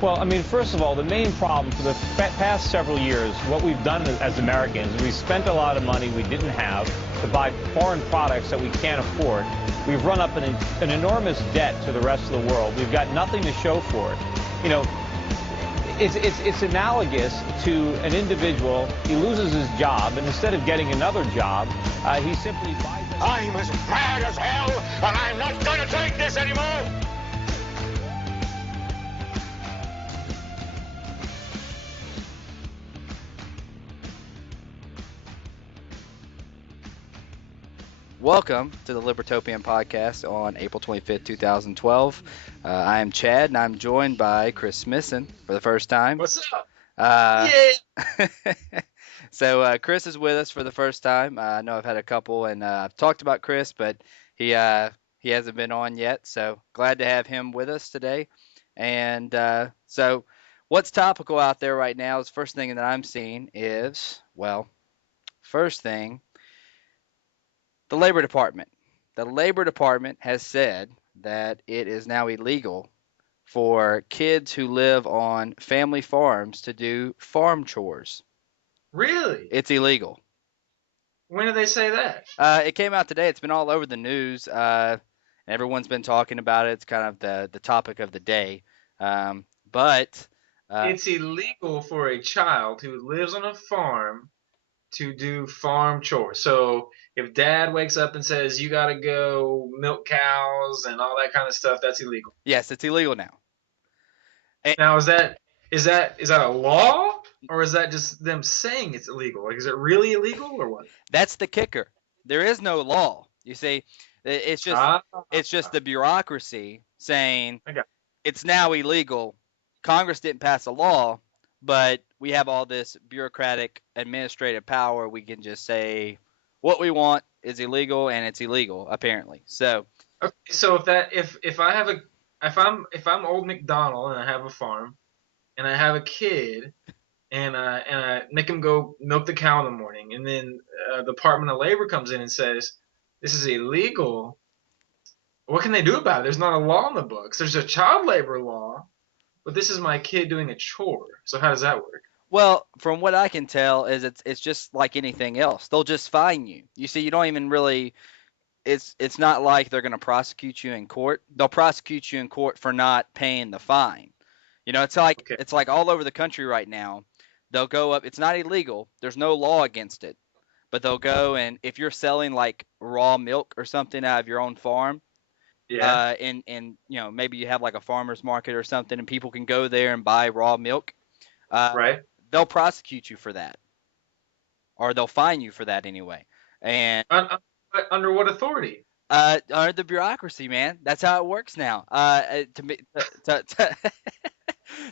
Well, I mean, first of all, the main problem for the past several years, what we've done as Americans, we spent a lot of money we didn't have to buy foreign products that we can't afford. We've run up an enormous debt to the rest of the world. We've got nothing to show for it. You know, it's analogous to an individual. He loses his job, and instead of getting another job, he simply buys it. I'm as mad as hell, and I'm not going to take this anymore! Welcome to the Libertopian podcast on April 25th, 2012. I am Chad, and I'm joined by Chris Smithson for the first time. What's up? Yeah. So Chris is with us for the first time. I know I've had a couple, and I've talked about Chris, but he hasn't been on yet. So glad to have him with us today. And so what's topical out there right now is first thing that I'm seeing is, first thing, the Labor Department. The Labor Department has said that it is now illegal for kids who live on family farms to do farm chores. Really? It's illegal. When did they say that? It came out today. It's been all over the news. Everyone's been talking about it. It's kind of the topic of the day. But it's illegal for a child who lives on a farm to do farm chores. So if dad wakes up and says, you got to go milk cows and all that kind of stuff, that's illegal. Yes, it's illegal now. Now, is that a law, or is that just them saying it's illegal? Like, is it really illegal or what? That's the kicker. There is no law. You see, it's just the bureaucracy saying it's now illegal. Congress didn't pass a law, but we have all this bureaucratic administrative power. We can just say what we want is illegal, and it's illegal apparently. So okay, so if I'm old McDonald and I have a farm and I have a kid and I make him go milk the cow in the morning, and then the Department of Labor comes in and says this is illegal, what can they do about it? There's not a law in the books. There's a child labor law, but this is my kid doing a chore. So how does that work? Well, from what I can tell is it's just like anything else. They'll just fine you. You see, you don't even really it's not like they're going to prosecute you in court. They'll prosecute you in court for not paying the fine. You know, it's like all over the country right now. They'll go up. It's not illegal. There's no law against it. But they'll go, and if you're selling like raw milk or something out of your own farm, and you know, maybe you have like a farmer's market or something, and people can go there and buy raw milk. Right. They'll prosecute you for that, or they'll fine you for that anyway. And under what authority? Under the bureaucracy, man. That's how it works now.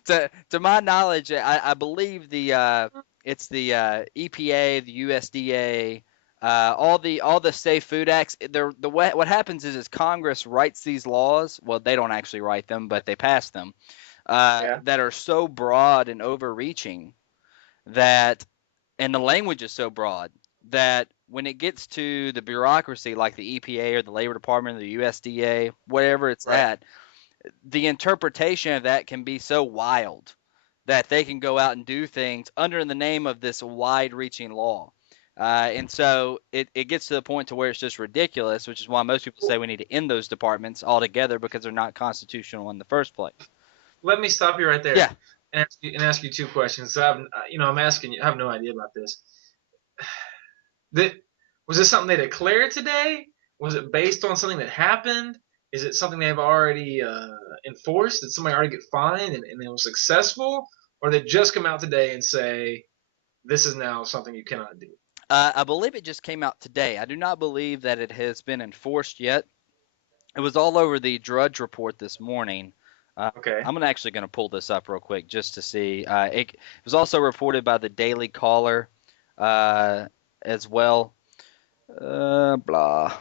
To my knowledge, I believe it's the EPA, the USDA, all the Safe Food Acts. What happens is Congress writes these laws. Well, they don't actually write them, but they pass them. That are so broad and overreaching that, and the language is so broad that when it gets to the bureaucracy like the EPA or the Labor Department or the USDA, whatever it's at, the interpretation of that can be so wild that they can go out and do things under the name of this wide-reaching law. And so it gets to the point to where it's just ridiculous, which is why most people say we need to end those departments altogether because they're not constitutional in the first place. Let me stop you right there. Yeah. And ask you two questions. So I'm asking you. I have no idea about this. Was this something they declared today? Was it based on something that happened? Is it something they've already enforced? Did somebody already get fined and it was successful? Or they just come out today and say this is now something you cannot do? I believe it just came out today. I do not believe that it has been enforced yet. It was all over the Drudge Report this morning. Okay. I'm actually going to pull this up real quick just to see. It was also reported by the Daily Caller as well. Blah.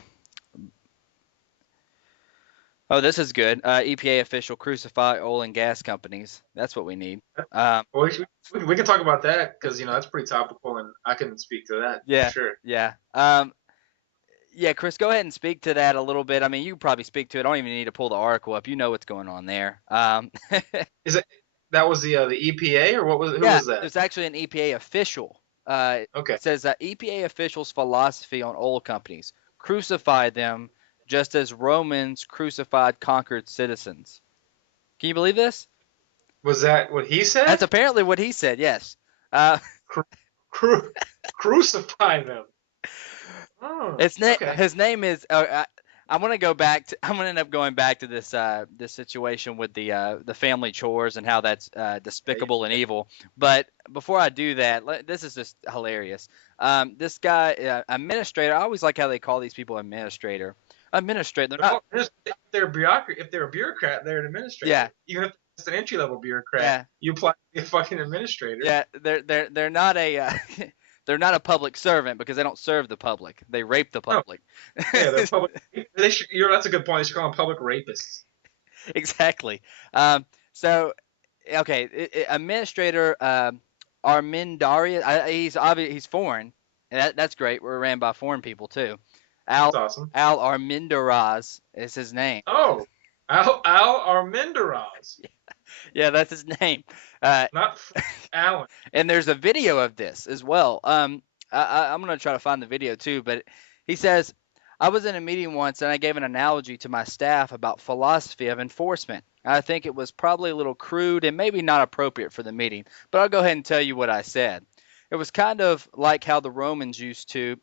Oh, this is good. EPA official crucify oil and gas companies. That's what we need. We can talk about that because that's pretty topical, and I can speak to that. Yeah, for sure. Yeah. Yeah, Chris, go ahead and speak to that a little bit. I mean, you can probably speak to it. I don't even need to pull the article up. You know what's going on there. Is that was the EPA, or what was who Yeah, was that? it's actually an EPA official. Okay. It says that EPA officials' philosophy on oil companies: crucify them just as Romans crucified conquered citizens. Can you believe this? Was that what he That's said? apparently what he said. Yes. Uh, Cru- cru- crucify them. Oh, okay. his name is. I'm gonna go back to. I'm gonna end up going back to this situation with the family chores and how that's despicable and evil. But before I do that, this is just hilarious. This guy, administrator. I always like how they call these people administrator. Administrator. They're not. If they're a bureaucrat, they're an Yeah. administrator. Even if it's an entry level bureaucrat, Yeah. you apply to be a fucking administrator. Yeah. They're not a. They're not a public servant because they don't serve the public. They rape the No, public. yeah, they're public. That's a good point. They should call them public rapists. Exactly. So okay, administrator Armendarius. He's foreign, and that's great. We're ran by foreign people too. That's Al awesome. Al Armendaraz is his name. Oh, Al Armendaraz, Yeah, that's his name. Uh, not Alan. and there's a video of this as well. I'm gonna try to find the video too, but he says, I was in a meeting once and I gave an analogy to my staff about philosophy of enforcement. I think it was probably a little crude and maybe not appropriate for the meeting, but I'll go ahead and tell you what I said. It was kind of like how the Romans used to,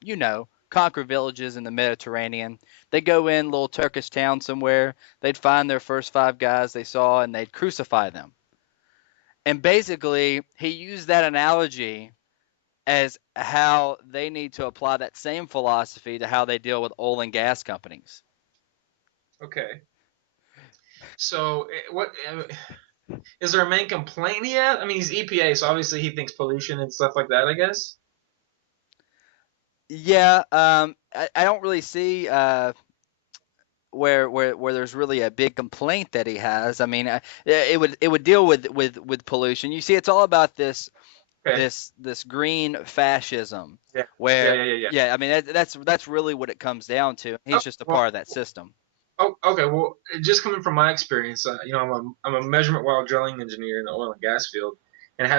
conquer villages in the Mediterranean. They'd go in a little Turkish town somewhere, they'd find their first 5 guys they saw, and they'd crucify them. And basically, he used that analogy as how they need to apply that same philosophy to how they deal with oil and gas companies. Okay. So, what is there a main complaint he has? I mean, he's EPA, so obviously he thinks pollution and stuff like that, I guess. Yeah, I don't really see where there's really a big complaint that he has. I mean, it would deal with pollution. You see, it's all about this Okay. this green fascism, Yeah. where Yeah. I mean that's really what it comes down to. He's just a Well, part of that system. oh, okay. Well, just coming from my experience, I'm a measurement while drilling engineer in the oil and gas field, and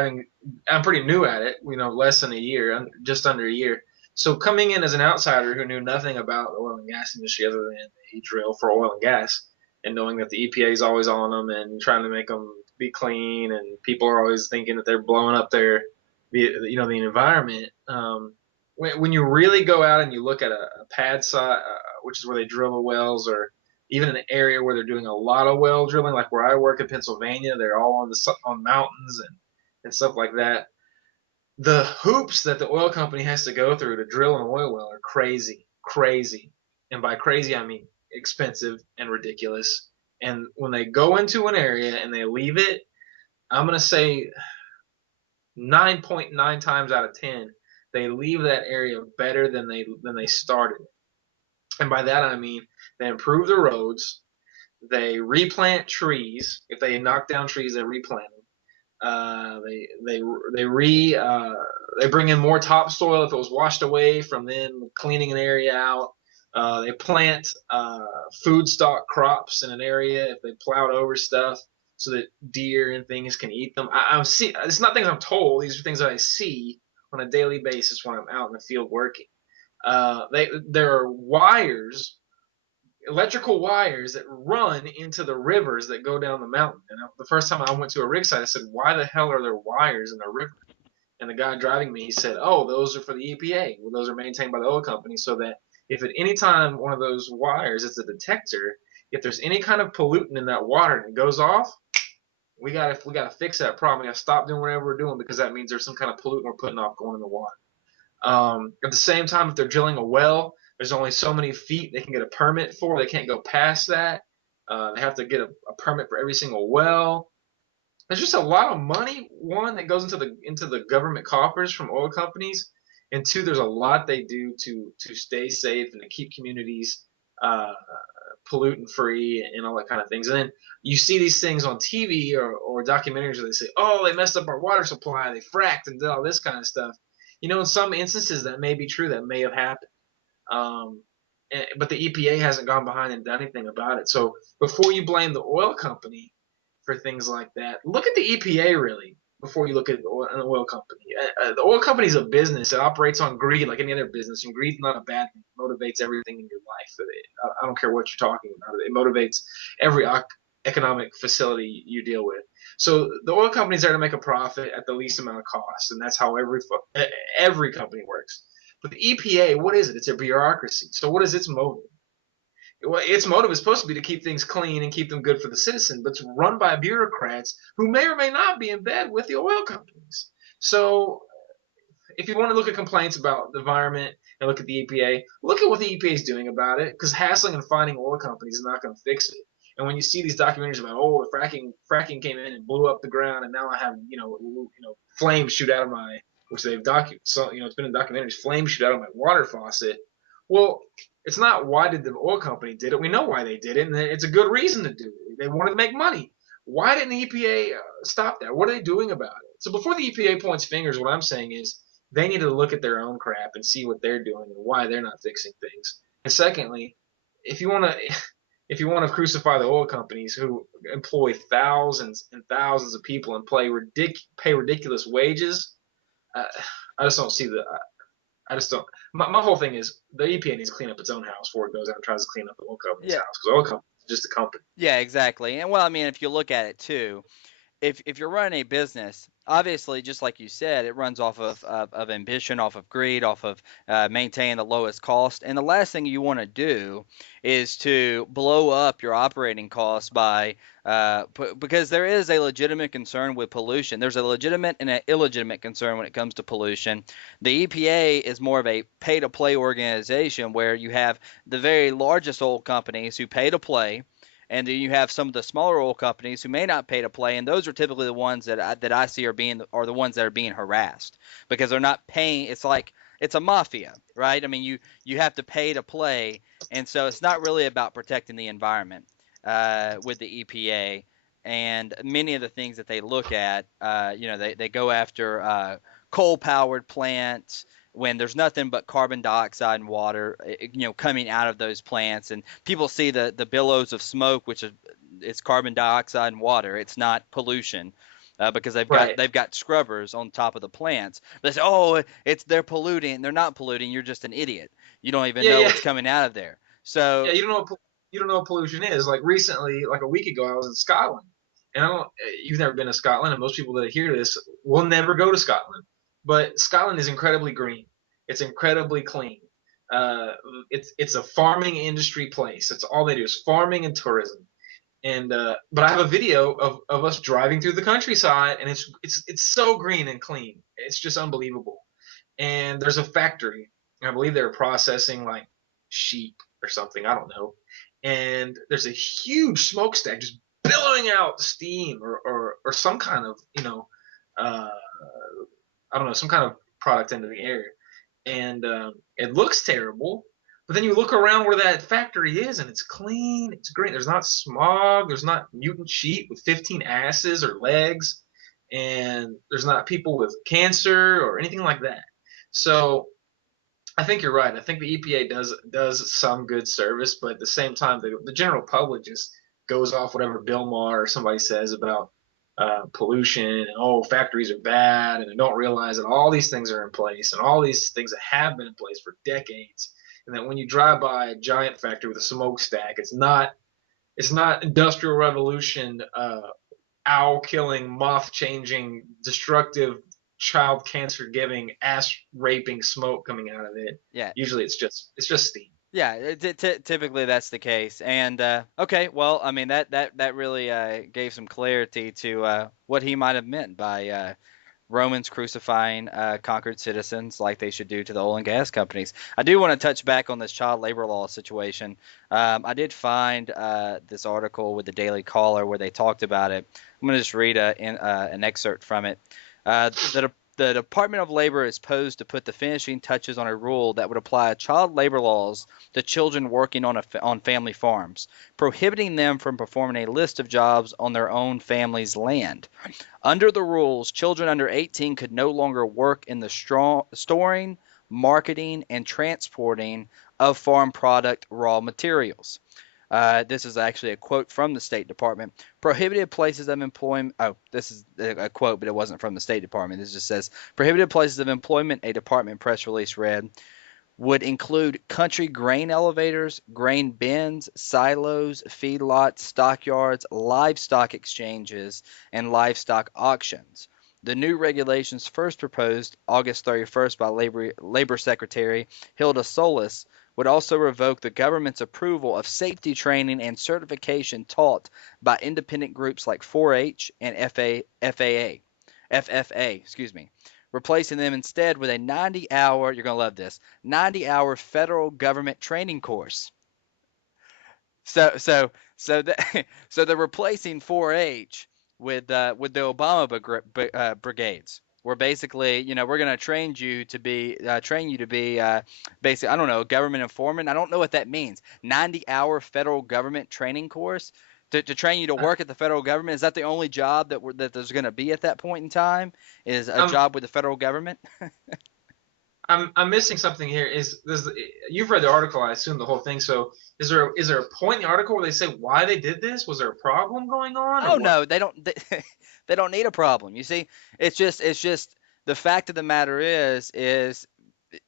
I'm pretty new at it. Less than a year, just under a year. So coming in as an outsider who knew nothing about the oil and gas industry other than they drill for oil and gas, and knowing that the EPA is always on them and trying to make them be clean, and people are always thinking that they're blowing up the environment. When you really go out and you look at a pad site, which is where they drill the wells, or even an area where they're doing a lot of well drilling, like where I work in Pennsylvania, they're all on mountains and stuff like that. The hoops that the oil company has to go through to drill an oil well are crazy, crazy. And by crazy, I mean expensive and ridiculous. And when they go into an area and they leave it, I'm going to say 9.9 times out of 10, they leave that area better than they started. And by that I mean they improve the roads, they replant trees. If they knock down trees, they replant them. They bring in more topsoil if it was washed away from them cleaning an area out. They plant food stock crops in an area if they plowed over stuff so that deer and things can eat them. I'm see. It's not things I'm told. These are things that I see on a daily basis when I'm out in the field working. There are electrical wires that run into the rivers that go down the mountain. And the first time I went to a rig site, I said, "Why the hell are there wires in the river?" And the guy driving me, he said, "Oh, those are for the EPA. Well, those are maintained by the oil company, so that if at any time one of those wires is a detector, if there's any kind of pollutant in that water and it goes off, we gotta fix that problem. We gotta stop doing whatever we're doing because that means there's some kind of pollutant we're putting off going in the water." At the same time, if they're drilling a well, there's only so many feet they can get a permit for. They can't go past that. They have to get a permit for every single well. There's just a lot of money, one, that goes into the government coffers from oil companies, and two, there's a lot they do to stay safe and to keep communities uh, pollutant free and all that kind of things. And then you see these things on TV or documentaries where they say, "Oh, they messed up our water supply. They fracked and did all this kind of stuff." In some instances that may be true. That may have happened. Um, but the EPA hasn't gone behind and done anything about it. So before you blame the oil company for things like that. Look at the EPA really before you look at an oil company. The oil company is a business. It operates on greed like any other business, and greed's not a bad thing. It motivates everything in your life. I don't care what you're talking about. It motivates every economic facility you deal with. So the oil companies are to make a profit at the least amount of cost, and that's how every company works. But the EPA, what is it? It's a bureaucracy. So what is its motive? Well, its motive is supposed to be to keep things clean and keep them good for the citizen, but it's run by bureaucrats who may or may not be in bed with the oil companies. So if you want to look at complaints about the environment and look at the EPA, look at what the EPA is doing about it, because hassling and finding oil companies is not going to fix it. And when you see these documentaries about, oh, the fracking came in and blew up the ground, and now I have flames shoot out of my, which they've documented, so it's been in documentaries, flames shoot out of my water faucet. Well, it's not why did the oil company did it. We know why they did it, and it's a good reason to do it. They wanted to make money. Why didn't the EPA stop that? What are they doing about it? So before the EPA points fingers, what I'm saying is they need to look at their own crap and see what they're doing and why they're not fixing things. And secondly, if you want to crucify the oil companies who employ thousands and thousands of people and pay ridiculous wages, I just don't see the. I just don't. My whole thing is the EPA needs to clean up its own house before it goes out and tries to clean up the oil company's house, because oil company is just a company. Yeah, exactly. And well, I mean, if you look at it too, if you're running a business, obviously, just like you said, it runs off of ambition, off of greed, off of maintaining the lowest cost. And the last thing you want to do is to blow up your operating costs by because there is a legitimate concern with pollution. There's a legitimate and an illegitimate concern when it comes to pollution. The EPA is more of a pay-to-play organization where you have the very largest oil companies who pay to play. And then you have some of the smaller oil companies who may not pay to play, and those are typically the ones that I see are the ones that are being harassed because they're not paying. It's like it's a mafia, right? I mean, you have to pay to play, and so it's not really about protecting the environment with the EPA. And many of the things that they look at, they go after coal-powered plants when there's nothing but carbon dioxide and water, coming out of those plants, and people see the billows of smoke, which is it's carbon dioxide and water. It's not pollution, because they've got scrubbers on top of the plants. They say, oh, they're polluting. They're not polluting. You're just an idiot. You don't even know what's coming out of there. So you don't know what pollution is. Like recently, like a week ago, I was in Scotland, and you've never been to Scotland, and most people that hear this will never go to Scotland. But Scotland is incredibly green. It's incredibly clean. It's a farming industry place. That's all they do is farming and tourism. And but I have a video of us driving through the countryside, and it's so green and clean. It's just unbelievable. And there's a factory. I believe they're processing like sheep or something. I don't know. And there's a huge smokestack just billowing out steam or some kind of I don't know, some kind of product into the air. And it looks terrible, but then you look around where that factory is, and it's clean, it's green. There's not smog, there's not mutant sheep with 15 asses or legs, and there's not people with cancer or anything like that. So I think you're right. I think the EPA does some good service, but at the same time, the general public just goes off whatever Bill Maher or somebody says about pollution and factories are bad, and they don't realize that all these things are in place and all these things that have been in place for decades, and that when you drive by a giant factory with a smokestack, it's not industrial revolution, owl killing, moth changing, destructive, child cancer giving, ass raping smoke coming out of it. Yeah, usually it's just steam. Yeah, typically that's the case. And okay, well, I mean that really gave some clarity to what he might have meant by Romans crucifying conquered citizens like they should do to the oil and gas companies. I do want to touch back on this child labor law situation. I did find this article with the Daily Caller where they talked about it. I'm going to just read an excerpt from it. The Department of Labor is posed to put the finishing touches on a rule that would apply child labor laws to children working on family farms, prohibiting them from performing a list of jobs on their own family's land. Under the rules, children under 18 could no longer work in the storing, marketing, and transporting of farm product raw materials. This is actually a quote from the State Department. Prohibited places of employment. Oh, this is a quote, but it wasn't from the State Department. This just says prohibited places of employment. A department press release read would include country grain elevators, grain bins, silos, feedlots, stockyards, livestock exchanges, and livestock auctions. The new regulations, first proposed August 31st by Labor Secretary Hilda Solis, would also revoke the government's approval of safety training and certification taught by independent groups like 4-H and FFA, replacing them instead with a 90-hour, you're going to love this, 90-hour federal government training course. So they're replacing 4-H with the Obama brigades. Where basically, we're going to train you to be basically, I don't know, a government informant. I don't know what that means. 90-hour federal government training course to train you to work at the federal government. Is that the only job that there's going to be at that point in time? Is a job with the federal government? I'm missing something here. You've read the article, I assume the whole thing. So is there a point in the article where they say why they did this? Was there a problem going on? Oh no, they don't. They don't need a problem. You see, it's just the fact of the matter is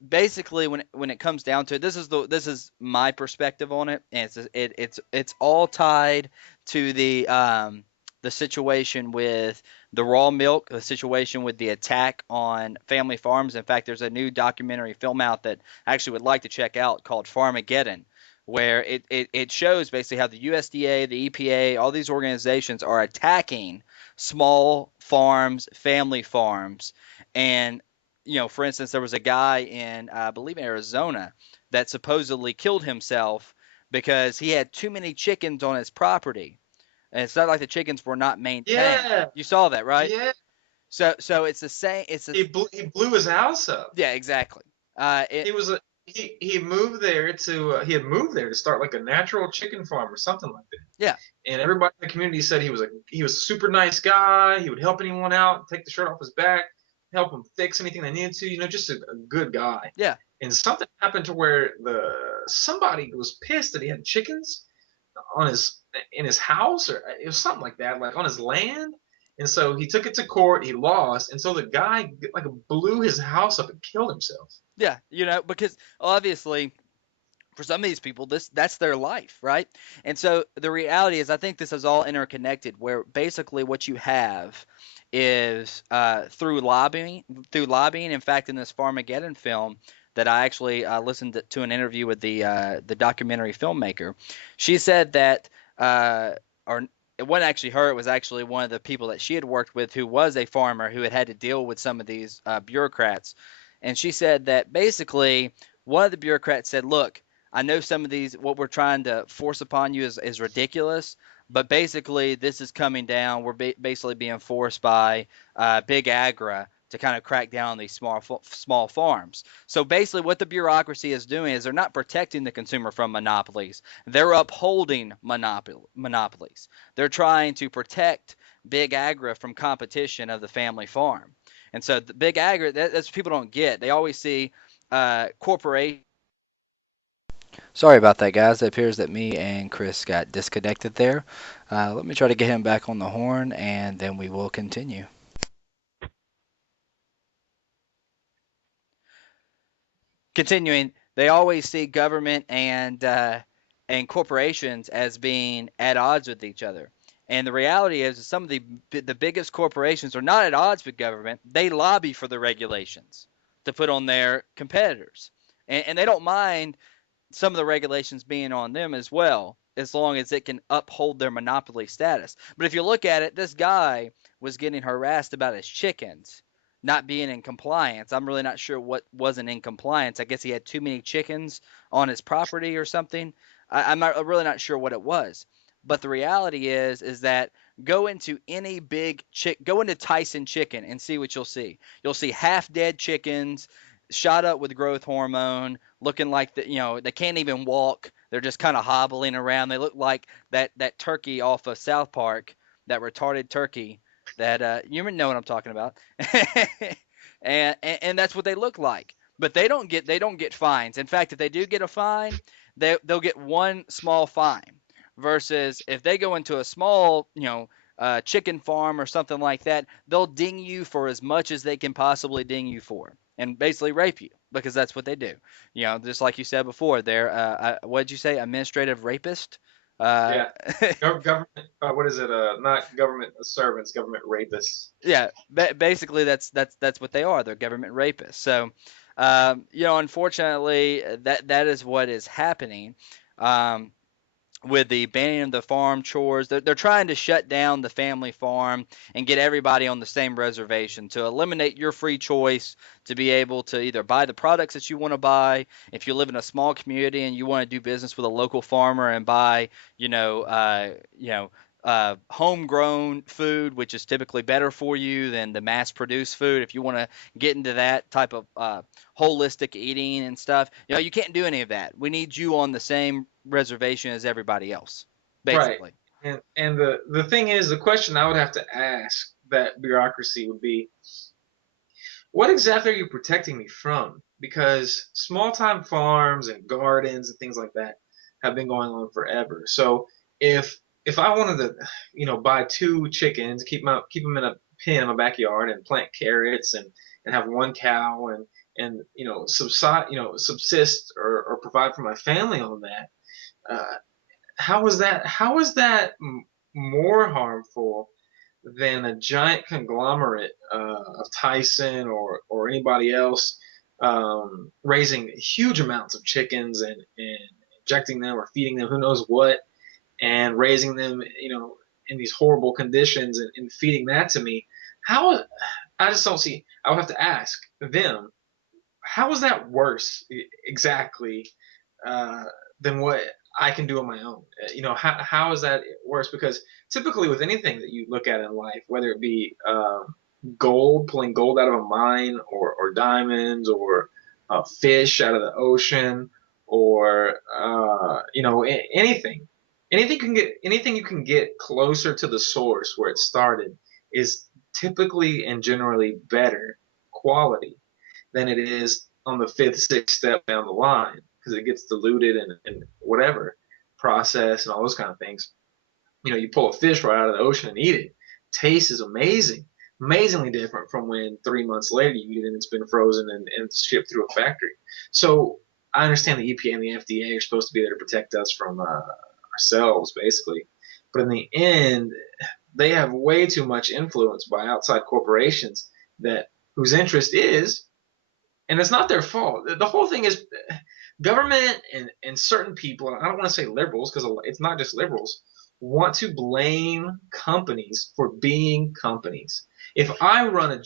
basically when it comes down to it, this is my perspective on it, and it's all tied to the situation with the raw milk, the situation with the attack on family farms. In fact, there's a new documentary film out that I actually would like to check out called Farmageddon, where it shows basically how the USDA, the EPA, all these organizations are attacking small farms, family farms. And, for instance, there was a guy in, I believe, Arizona that supposedly killed himself because he had too many chickens on his property. And it's not like the chickens were not maintained. Yeah. You saw that, right? Yeah. So it's the same. He blew his house up. Yeah, exactly. He moved there to start like a natural chicken farm or something like that. Yeah. And everybody in the community said he was a super nice guy. He would help anyone out, take the shirt off his back, help them fix anything they needed to. Just a good guy. Yeah. And something happened to where somebody was pissed that he had chickens in his house, or it was something like that, like on his land. And so he took it to court. He lost, and so the guy like blew his house up and killed himself. Yeah, because obviously for some of these people, that's their life, right? And so the reality is, I think this is all interconnected, where basically what you have is through lobbying. In fact, in this Farmageddon film that I actually listened to an interview with the documentary filmmaker, she said that or it wasn't actually her. It was actually one of the people that she had worked with who was a farmer who had to deal with some of these bureaucrats. And she said that basically one of the bureaucrats said, look, I know some of these, what we're trying to force upon you is ridiculous, but basically this is coming down. We're basically being forced by Big Agra to kind of crack down on these small farms. So basically what the bureaucracy is doing is they're not protecting the consumer from monopolies. They're upholding monopolies. They're trying to protect Big Agra from competition of the family farm. And so the Big Agra, that's what people don't get. They always see corporations. Sorry about that, guys. It appears that me and Chris got disconnected there. Let me try to get him back on the horn, and then we will continue. Continuing, they always see government and corporations as being at odds with each other. And the reality is some of the biggest corporations are not at odds with government. They lobby for the regulations to put on their competitors. And they don't mind some of the regulations being on them as well, as long as it can uphold their monopoly status. But if you look at it, this guy was getting harassed about his chickens not being in compliance. I'm really not sure what wasn't in compliance. I guess he had too many chickens on his property or something. I'm really not sure what it was. But the reality is that go into Tyson Chicken and see what you'll see. You'll see half dead chickens, shot up with growth hormone, looking like they can't even walk. They're just kind of hobbling around. They look like that turkey off of South Park, that retarded turkey. That you know what I'm talking about, and that's what they look like. But they don't get fines. In fact, if they do get a fine, they'll get one small fine. versus if they go into a small, chicken farm or something like that, they'll ding you for as much as they can possibly ding you for, and basically rape you because that's what they do. Just like you said before, they're what did you say, administrative rapist? Uh, Yeah. Government. What is it? Not government servants. Government rapists. yeah, basically that's what they are. They're government rapists. So, unfortunately, that is what is happening. Um, with the banning of the farm chores. They're trying to shut down the family farm and get everybody on the same reservation to eliminate your free choice to be able to either buy the products that you want to buy. If you live in a small community and you want to do business with a local farmer and buy, homegrown food, which is typically better for you than the mass-produced food. If you want to get into that type of holistic eating and stuff, you can't do any of that. We need you on the same reservation as everybody else, Right. basically. And the thing is, the question I would have to ask that bureaucracy would be, what exactly are you protecting me from? Because small time farms and gardens and things like that have been going on forever. So if I wanted to, buy two chickens, keep them in a pen in my backyard, and plant carrots, and have one cow, and subsist, or provide for my family on that, how is that more harmful than a giant conglomerate of Tyson or anybody else, raising huge amounts of chickens, and injecting them or feeding them who knows what, and raising them, in these horrible conditions, and feeding that to me? How I just don't see. I would have to ask them, how is that worse exactly, uh, than what I can do on my own? How is that worse? Because typically with anything that you look at in life, whether it be gold, pulling gold out of a mine, or diamonds, or fish out of the ocean, or anything, anything you can get closer to the source where it started is typically and generally better quality than it is on the fifth, sixth step down the line, because it gets diluted and whatever process and all those kind of things. You pull a fish right out of the ocean and eat it. Taste is amazing, amazingly different from when 3 months later you eat it and it's been frozen and shipped through a factory. So I understand the EPA and the FDA are supposed to be there to protect us from ourselves, basically. But in the end, they have way too much influence by outside corporations that whose interest is, and it's not their fault. The whole thing is government and certain people, and I don't want to say liberals because it's not just liberals, want to blame companies for being companies. If I run a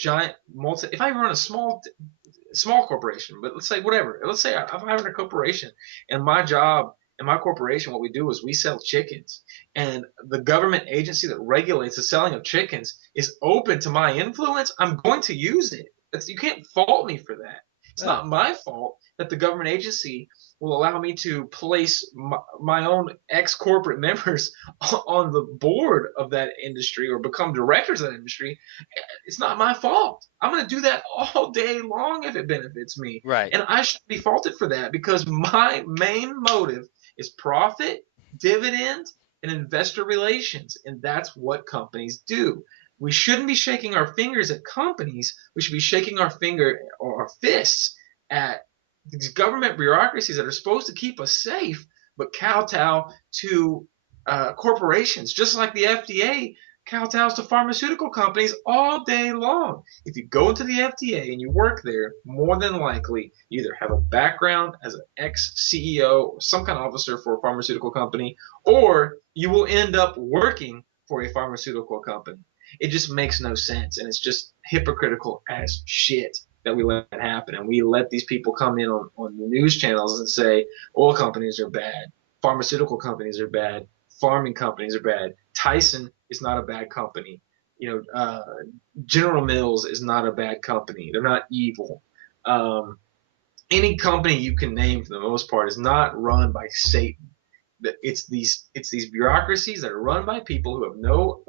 small corporation, but let's say whatever, let's say if I run a corporation, and my job in my corporation, what we do is we sell chickens, and the government agency that regulates the selling of chickens is open to my influence, I'm going to use it. You can't fault me for that. It's not my fault that the government agency will allow me to place my own ex-corporate members on the board of that industry or become directors of that industry. It's not my fault. I'm going to do that all day long if it benefits me. Right. And I should be faulted for that because my main motive is profit, dividend, and investor relations. And that's what companies do. We shouldn't be shaking our fingers at companies. We should be shaking our finger or our fists at these government bureaucracies that are supposed to keep us safe, but kowtow to corporations, just like the FDA kowtows to pharmaceutical companies all day long. If you go into the FDA and you work there, more than likely you either have a background as an ex-CEO or some kind of officer for a pharmaceutical company, or you will end up working for a pharmaceutical company. It just makes no sense, and it's just hypocritical as shit that we let that happen. And we let these people come in on the news channels and say oil companies are bad, pharmaceutical companies are bad, farming companies are bad. Tyson is not a bad company. General Mills is not a bad company. They're not evil. Any company you can name, for the most part, is not run by Satan. It's these bureaucracies that are run by people who have no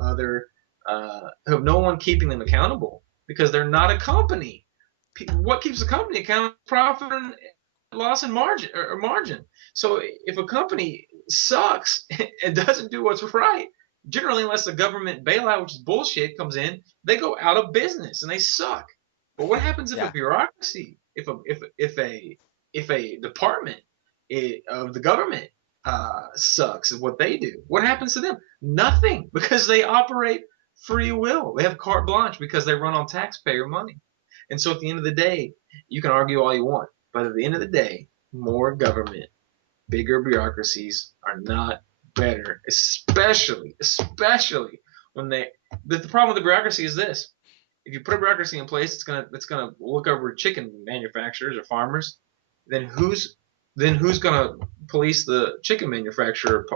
one keeping them accountable because they're not a company. What keeps a company accountable? Profit loss in margin or margin. So if a company sucks and doesn't do what's right, generally unless the government bailout, which is bullshit, comes in, they go out of business and they suck. But what happens if a Yeah. bureaucracy, if a department of the government sucks at what they do? What happens to them? Nothing, because they operate free will. They have carte blanche because they run on taxpayer money. And so at the end of the day, you can argue all you want, but at the end of the day, more government, bigger bureaucracies are not better, especially when they. The problem with the bureaucracy is this: if you put a bureaucracy in place, it's gonna look over chicken manufacturers or farmers. Then who's gonna police the chicken manufacturer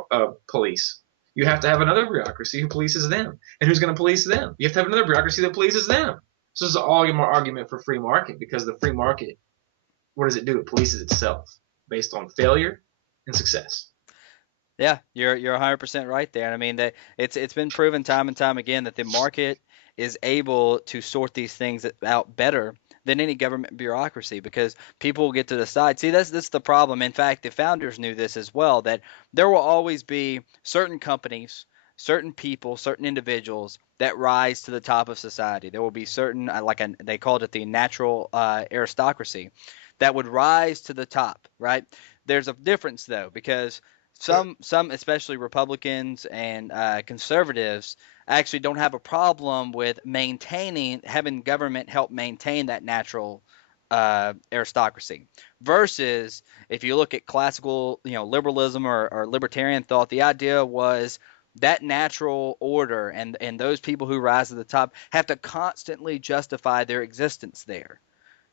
police? You have to have another bureaucracy who polices them, and who's gonna police them? You have to have another bureaucracy that polices them. So this is all your argument for free market, because the free market, what does it do? It polices itself based on failure and success. Yeah, you're 100% right there. And I mean that it's been proven time and time again that the market is able to sort these things out better than any government bureaucracy, because people will get to decide. See, that's the problem. In fact, the founders knew this as well, that there will always be certain companies, certain people, certain individuals that rise to the top of society. There will be certain, they called it the natural aristocracy, that would rise to the top, right? There's a difference though, because some especially Republicans and conservatives actually don't have a problem with having government help maintain that natural aristocracy. Versus if you look at classical, liberalism or libertarian thought, the idea was that natural order and those people who rise to the top have to constantly justify their existence there.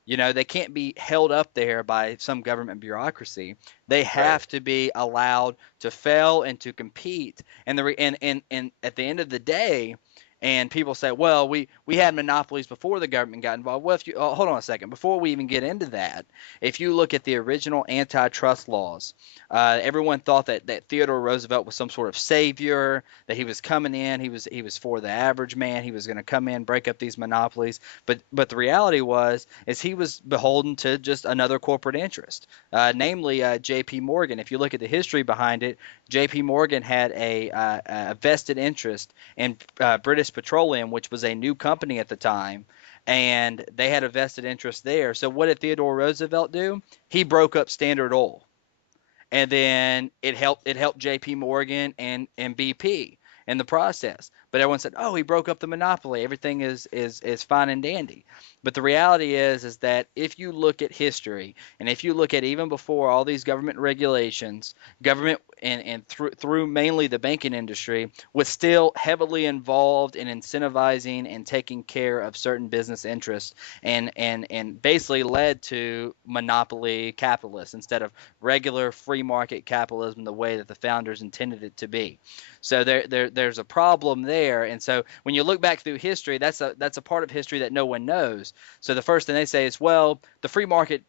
They can't be held up there by some government bureaucracy. They have to be allowed to fail and to compete. And and at the end of the day, and people say, well, we had monopolies before the government got involved. Well, if you hold on a second, before we even get into that, if you look at the original antitrust laws, everyone thought that Theodore Roosevelt was some sort of savior, that he was coming in, he was for the average man, he was going to come in, break up these monopolies. But the reality is he was beholden to just another corporate interest, namely J.P. Morgan. If you look at the history behind it, J.P. Morgan had a vested interest in British Petroleum, which was a new company at the time, and they had a vested interest there. So what did Theodore Roosevelt do? He broke up Standard Oil, and then it helped J.P. Morgan and BP in the process. But everyone said, "Oh, he broke up the monopoly. Everything is fine and dandy." But the reality is that if you look at history, and if you look at even before all these government regulations, government and through mainly the banking industry was still heavily involved in incentivizing and taking care of certain business interests, and basically led to monopoly capitalists instead of regular free market capitalism the way that the founders intended it to be. So there's a problem there. And so when you look back through history, that's a part of history that no one knows. So the first thing they say is, well, the free market,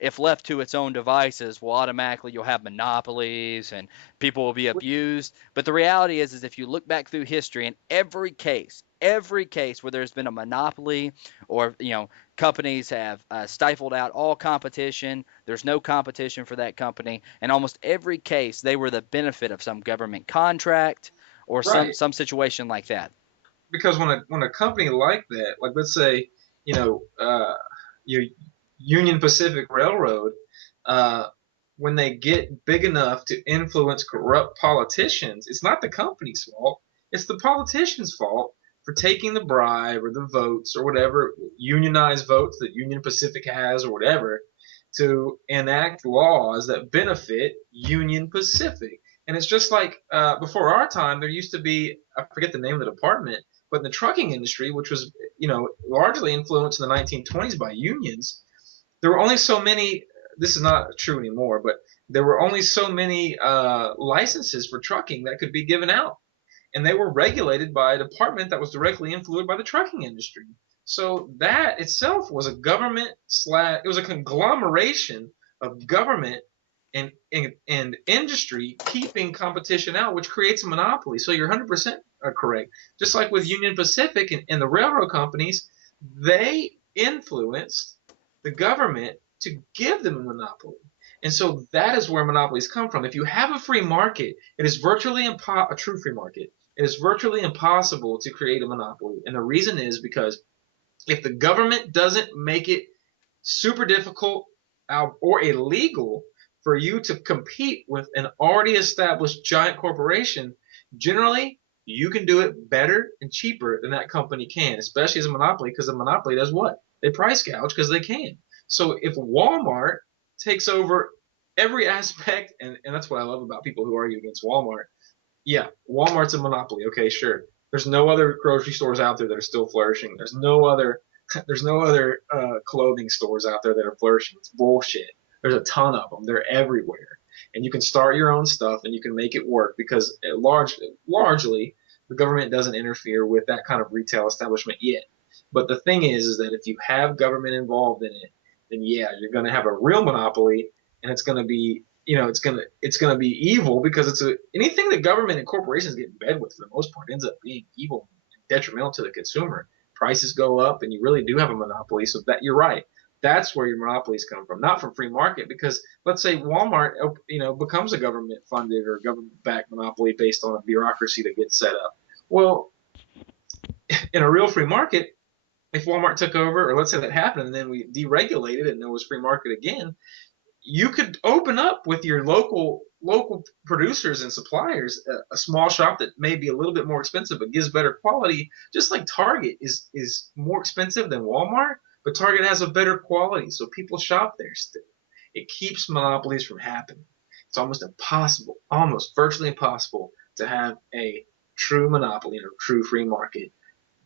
if left to its own devices, will automatically you'll have monopolies and people will be abused. But the reality is if you look back through history, in every case where there's been a monopoly, or companies have stifled out all competition, there's no competition for that company, in almost every case they were the benefit of some government contract or some situation like that. Because when a company like that, like let's say, your Union Pacific Railroad, when they get big enough to influence corrupt politicians, it's not the company's fault. It's the politicians' fault for taking the bribe or the votes or whatever, unionized votes that Union Pacific has or whatever, to enact laws that benefit Union Pacific. And it's just like before our time, there used to be, I forget the name of the department, but in the trucking industry, which was largely influenced in the 1920s by unions, there were only so many. This is not true anymore, but there were only so many licenses for trucking that could be given out, and they were regulated by a department that was directly influenced by the trucking industry. So that itself was a government it was a conglomeration of government and industry keeping competition out, which creates a monopoly. So you're 100% correct. Just like with Union Pacific and the railroad companies, they influenced the government to give them a monopoly. And so that is where monopolies come from. If you have a free market, it is virtually a true free market. It is virtually impossible to create a monopoly. And the reason is because if the government doesn't make it super difficult or illegal for you to compete with an already established giant corporation, generally you can do it better and cheaper than that company can, especially as a monopoly, because a monopoly does what? They price gouge because they can. So if Walmart takes over every aspect, and that's what I love about people who argue against Walmart. Yeah, Walmart's a monopoly. Okay, sure. There's no other grocery stores out there that are still flourishing. There's no other clothing stores out there that are flourishing. It's bullshit. There's a ton of them. They're everywhere, and you can start your own stuff and you can make it work because largely the government doesn't interfere with that kind of retail establishment yet. But the thing is that if you have government involved in it, then yeah, you're going to have a real monopoly, and it's going to be it's gonna be evil because anything that government and corporations get in bed with for the most part ends up being evil and detrimental to the consumer. Prices go up, and you really do have a monopoly. So that you're right. That's where your monopolies come from, not from free market. Because let's say Walmart, becomes a government-funded or government-backed monopoly based on a bureaucracy that gets set up. Well, in a real free market, if Walmart took over, or let's say that happened, and then we deregulated it and there was free market again, you could open up with your local producers and suppliers a small shop that may be a little bit more expensive but gives better quality. Just like Target is more expensive than Walmart, but Target has a better quality, so people shop there still. It keeps monopolies from happening. It's almost impossible, almost virtually impossible, to have a true monopoly in a true free market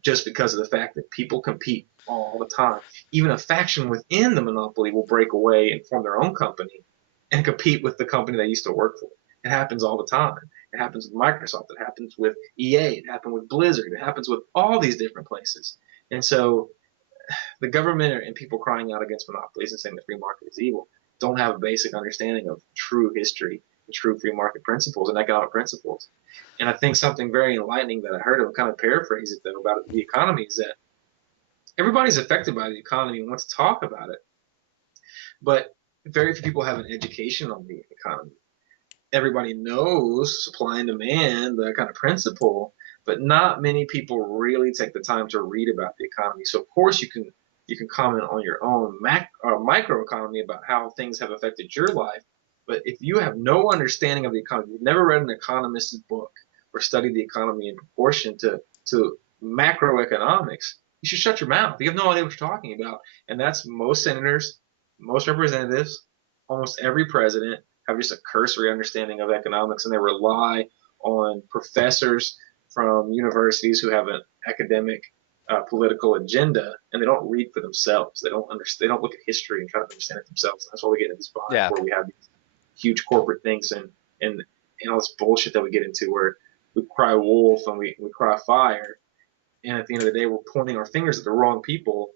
just because of the fact that people compete all the time. Even a faction within the monopoly will break away and form their own company and compete with the company they used to work for. It happens all the time. It happens with Microsoft. It happens with EA. It happened with Blizzard. It happens with all these different places. And so the government and people crying out against monopolies and saying the free market is evil don't have a basic understanding of true history, the true free market principles and economic principles. And I think something very enlightening that I heard of, kind of paraphrase it though, about the economy is that everybody's affected by the economy and wants to talk about it, but very few people have an education on the economy. Everybody knows supply and demand, the kind of principle, but not many people really take the time to read about the economy. So of course you can comment on your own microeconomy about how things have affected your life, but if you have no understanding of the economy, you've never read an economist's book or studied the economy in proportion to macroeconomics, you should shut your mouth. You have no idea what you're talking about. And that's most senators, most representatives, almost every president have just a cursory understanding of economics, and they rely on professors from universities who have an academic political agenda, and they don't read for themselves. They don't understand. They don't look at history and try to understand it themselves. And that's why we get into this bind Yeah. where we have these huge corporate things and all this bullshit that we get into where we cry wolf and we cry fire, and at the end of the day, we're pointing our fingers at the wrong people,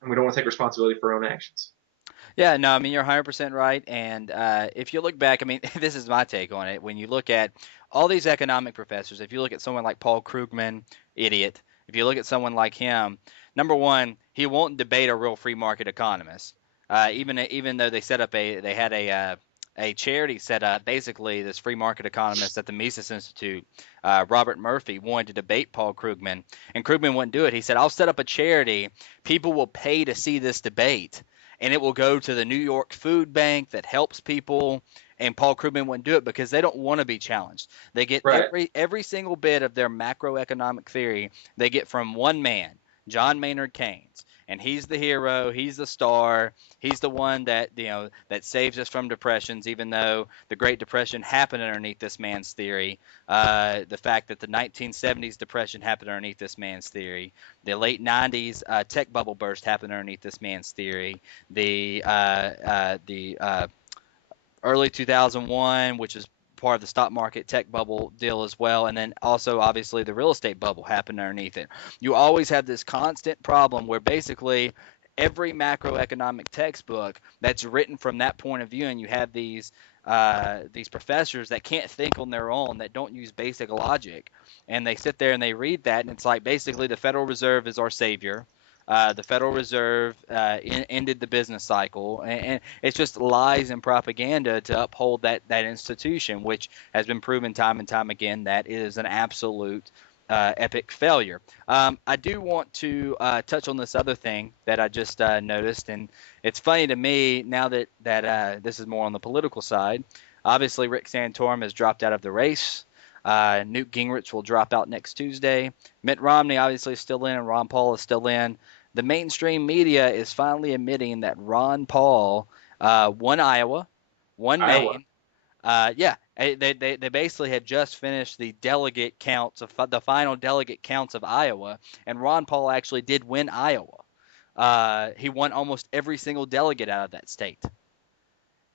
and we don't want to take responsibility for our own actions. Yeah, no, I mean, you're 100% right. And if you look back, I mean, this is my take on it. When you look at all these economic professors, if you look at someone like Paul Krugman, idiot, if you look at someone like him, number one, he won't debate a real free market economist. Even though they had a charity set up, basically this free market economist at the Mises Institute, Robert Murphy, wanted to debate Paul Krugman, and Krugman wouldn't do it. He said, "I'll set up a charity. People will pay to see this debate, and it will go to the New York Food Bank that helps people." And Paul Krugman wouldn't do it because they don't want to be challenged. They get Right. every single bit of their macroeconomic theory they get from one man, John Maynard Keynes. And he's the hero, he's the star, he's the one that that saves us from depressions, even though the Great Depression happened underneath this man's theory. The fact that the 1970s depression happened underneath this man's theory. The late 90s tech bubble burst happened underneath this man's theory. The early 2001, which is part of the stock market tech bubble deal as well, and then also obviously the real estate bubble happened underneath it. You always have this constant problem where basically every macroeconomic textbook that's written from that point of view, and you have these professors that can't think on their own, that don't use basic logic, and they sit there and they read that, and it's like basically the Federal Reserve is our savior. The Federal Reserve ended the business cycle, and it's just lies and propaganda to uphold that institution, which has been proven time and time again that it is an absolute epic failure. I do want to touch on this other thing that I just noticed, and it's funny to me now that this is more on the political side. Obviously, Rick Santorum has dropped out of the race. Newt Gingrich will drop out next Tuesday. Mitt Romney obviously is still in, and Ron Paul is still in. The mainstream media is finally admitting that Ron Paul won Iowa, won Iowa. Maine. Yeah, they basically had just finished the delegate counts of the final delegate counts of Iowa, and Ron Paul actually did win Iowa. He won almost every single delegate out of that state.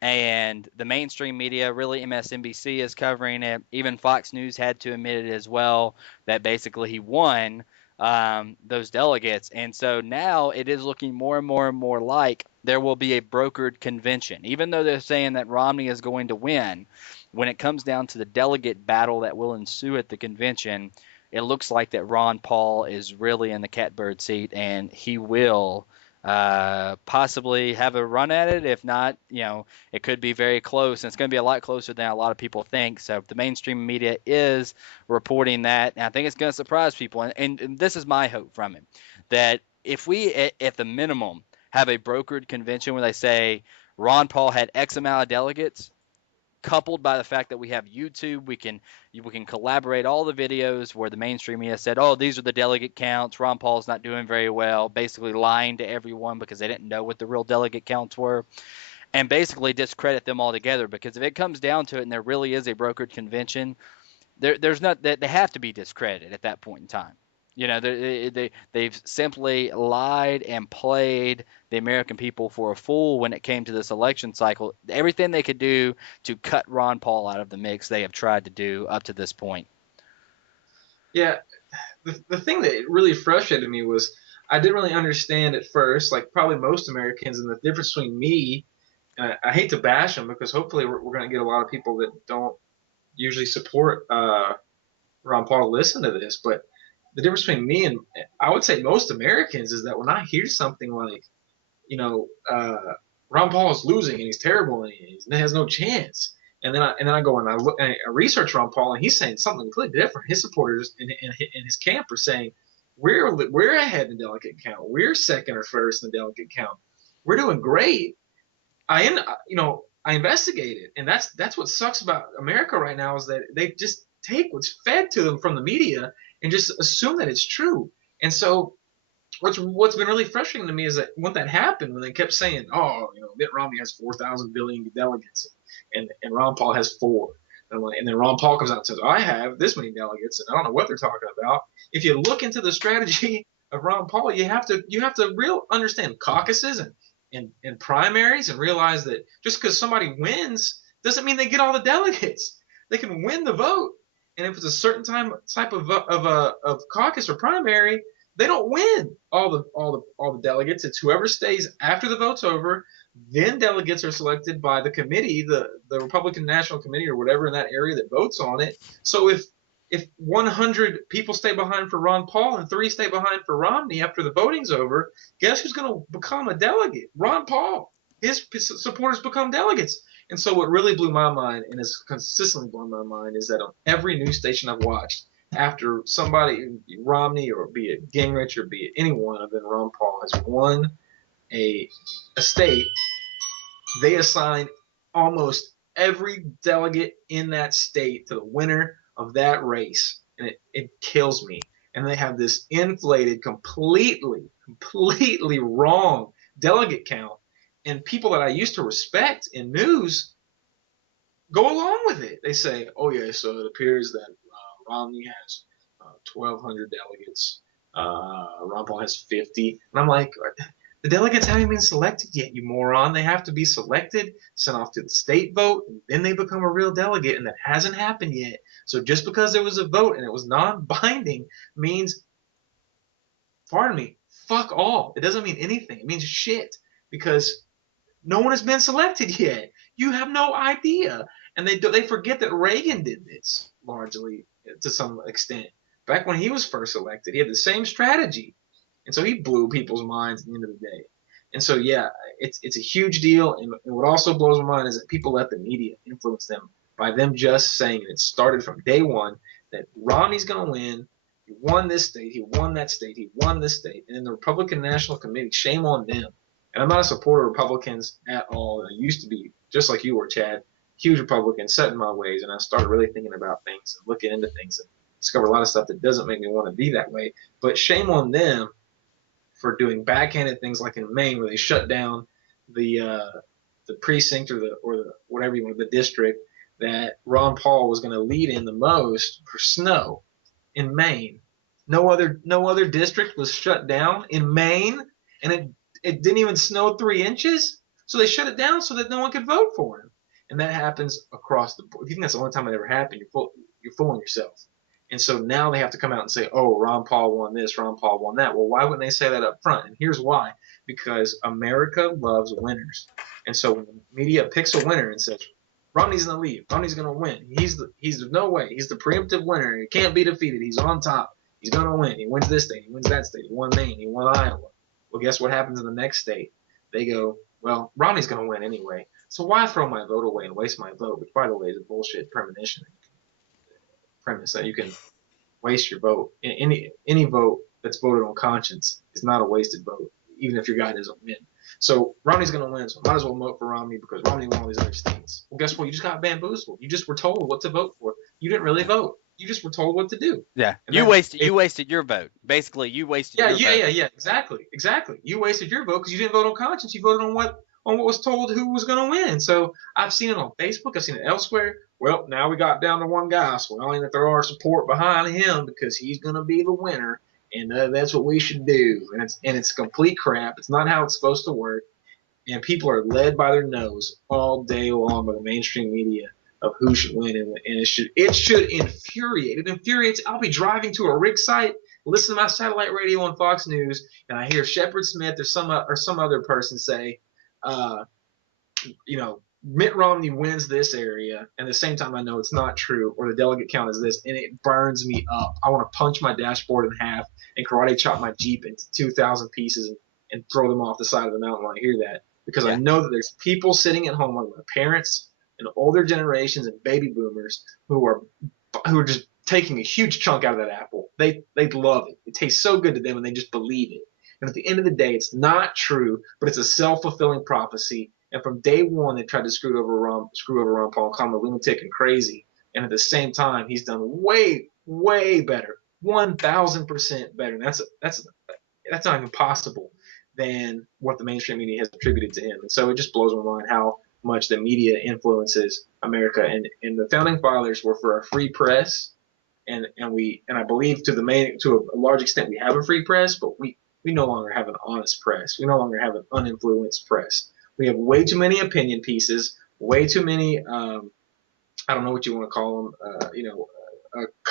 And the mainstream media, really MSNBC is covering it. Even Fox News had to admit it as well, that basically he won those delegates. And so now it is looking more and more and more like there will be a brokered convention. Even though they're saying that Romney is going to win, when it comes down to the delegate battle that will ensue at the convention, it looks like that Ron Paul is really in the catbird seat, and he will possibly have a run at it. If not, it could be very close, and it's going to be a lot closer than a lot of people think. So the mainstream media is reporting that, and I think it's going to surprise people. And this is my hope from it, that if we, at the minimum, have a brokered convention where they say Ron Paul had X amount of delegates, coupled by the fact that we have YouTube, we can collaborate all the videos where the mainstream media said, oh, these are the delegate counts, Ron Paul's not doing very well, basically lying to everyone because they didn't know what the real delegate counts were, and basically discredit them all together. Because if it comes down to it and there really is a brokered convention, there's not that they have to be discredited at that point in time. They've simply lied and played the American people for a fool when it came to this election cycle. Everything they could do to cut Ron Paul out of the mix, they have tried to do up to this point. Yeah, the thing that really frustrated me was I didn't really understand at first, like probably most Americans, and the difference between me, and I hate to bash them because hopefully we're going to get a lot of people that don't usually support Ron Paul to listen to this, but the difference between me and I would say most Americans is that when I hear something like, Ron Paul is losing and he's terrible and he has no chance, and then I go and I look and I research Ron Paul and he's saying something completely different. His supporters in his camp are saying we're ahead in the delegate count, we're second or first in the delegate count, we're doing great. I investigated, and that's what sucks about America right now is that they just take what's fed to them from the media and just assume that it's true. And so what's been really frustrating to me is that when that happened, when they kept saying, oh, Mitt Romney has 4,000 billion delegates and Ron Paul has 4. And then Ron Paul comes out and says, I have this many delegates, and I don't know what they're talking about. If you look into the strategy of Ron Paul, you have to real understand caucuses and primaries and realize that just because somebody wins doesn't mean they get all the delegates. They can win the vote. And if it's a certain type of caucus or primary, they don't win all the delegates. It's whoever stays after the vote's over. Then delegates are selected by the committee, the Republican National Committee or whatever in that area that votes on it. So if 100 people stay behind for Ron Paul and 3 stay behind for Romney after the voting's over, guess who's going to become a delegate? Ron Paul. His supporters become delegates. And so what really blew my mind and has consistently blown my mind is that on every news station I've watched, after somebody, Romney or be it Gingrich or be it any one of them, Ron Paul has won a state, they assign almost every delegate in that state to the winner of that race. And it kills me. And they have this inflated, completely wrong delegate count. And people that I used to respect in news go along with it. They say, oh, yeah, so it appears that Romney has 1,200 delegates. Ron Paul has 50. And I'm like, the delegates haven't been selected yet, you moron. They have to be selected, sent off to the state vote, and then they become a real delegate, and that hasn't happened yet. So just because there was a vote and it was non-binding means, pardon me, fuck all. It doesn't mean anything. It means shit because no one has been selected yet. You have no idea. And they forget that Reagan did this largely to some extent. Back when he was first elected, he had the same strategy. And so he blew people's minds at the end of the day. And so, yeah, it's a huge deal. And what also blows my mind is that people let the media influence them by them just saying it started from day one that Romney's going to win. He won this state. He won that state. He won this state. And then the Republican National Committee, shame on them. And I'm not a supporter of Republicans at all. And I used to be, just like you were, Chad, huge Republican, set in my ways. And I started really thinking about things and looking into things and discovered a lot of stuff that doesn't make me want to be that way. But shame on them for doing backhanded things like in Maine where they shut down the precinct or the whatever you want, the district that Ron Paul was going to lead in the most for snow in Maine. No other district was shut down in Maine, and it didn't even snow 3 inches. So they shut it down so that no one could vote for him. And that happens across the board. If you think that's the only time it ever happened, you're fooling yourself. And so now they have to come out and say, oh, Ron Paul won this, Ron Paul won that. Well, why wouldn't they say that up front? And here's why. Because America loves winners. And so when the media picks a winner and says, Romney's in the lead, Romney's going to win. He's no way. He's the preemptive winner. He can't be defeated. He's on top. He's going to win. He wins this state. He wins that state. He won Maine. He won Iowa. Well, guess what happens in the next state? They go, well, Romney's going to win anyway. So why throw my vote away and waste my vote? Which, by the way, is a bullshit premise that you can waste your vote. Any vote that's voted on conscience is not a wasted vote, even if your guy doesn't win. So Romney's going to win, so I might as well vote for Romney because Romney won all these other states. Well, guess what? You just got bamboozled. You just were told what to vote for. You didn't really vote. You just were told what to do. Yeah, you wasted your vote. Basically, you wasted your vote. Yeah, exactly. You wasted your vote because you didn't vote on conscience. You voted on what was told who was going to win. So I've seen it on Facebook. I've seen it elsewhere. Well, now we got down to one guy, so we only need to throw our support behind him because he's going to be the winner, and that's what we should do. And it's complete crap. It's not how it's supposed to work. And people are led by their nose all day long by the mainstream media of who should win, and it should infuriate. It infuriates. I'll be driving to a rig site, listen to my satellite radio on Fox News, and I hear Shepard Smith or some other person say, Mitt Romney wins this area, and at the same time I know it's not true, or the delegate count is this, and it burns me up. I want to punch my dashboard in half and karate chop my Jeep into 2,000 pieces and throw them off the side of the mountain when I hear that, because I know that there's people sitting at home, like my parents and older generations and baby boomers, who are just taking a huge chunk out of that apple. They love it. It tastes so good to them, and they just believe it. And at the end of the day, it's not true, but it's a self-fulfilling prophecy. And from day one, they tried to screw over Ron Paul, call him a lunatic and crazy. And at the same time, he's done way, way better, 1,000% better. And that's not even possible than what the mainstream media has attributed to him. And so it just blows my mind how much the media influences America. And the founding fathers were for a free press, and I believe to a large extent we have a free press, but we no longer have an honest press. We no longer have an uninfluenced press. We have way too many opinion pieces, way too many, I don't know what you want to call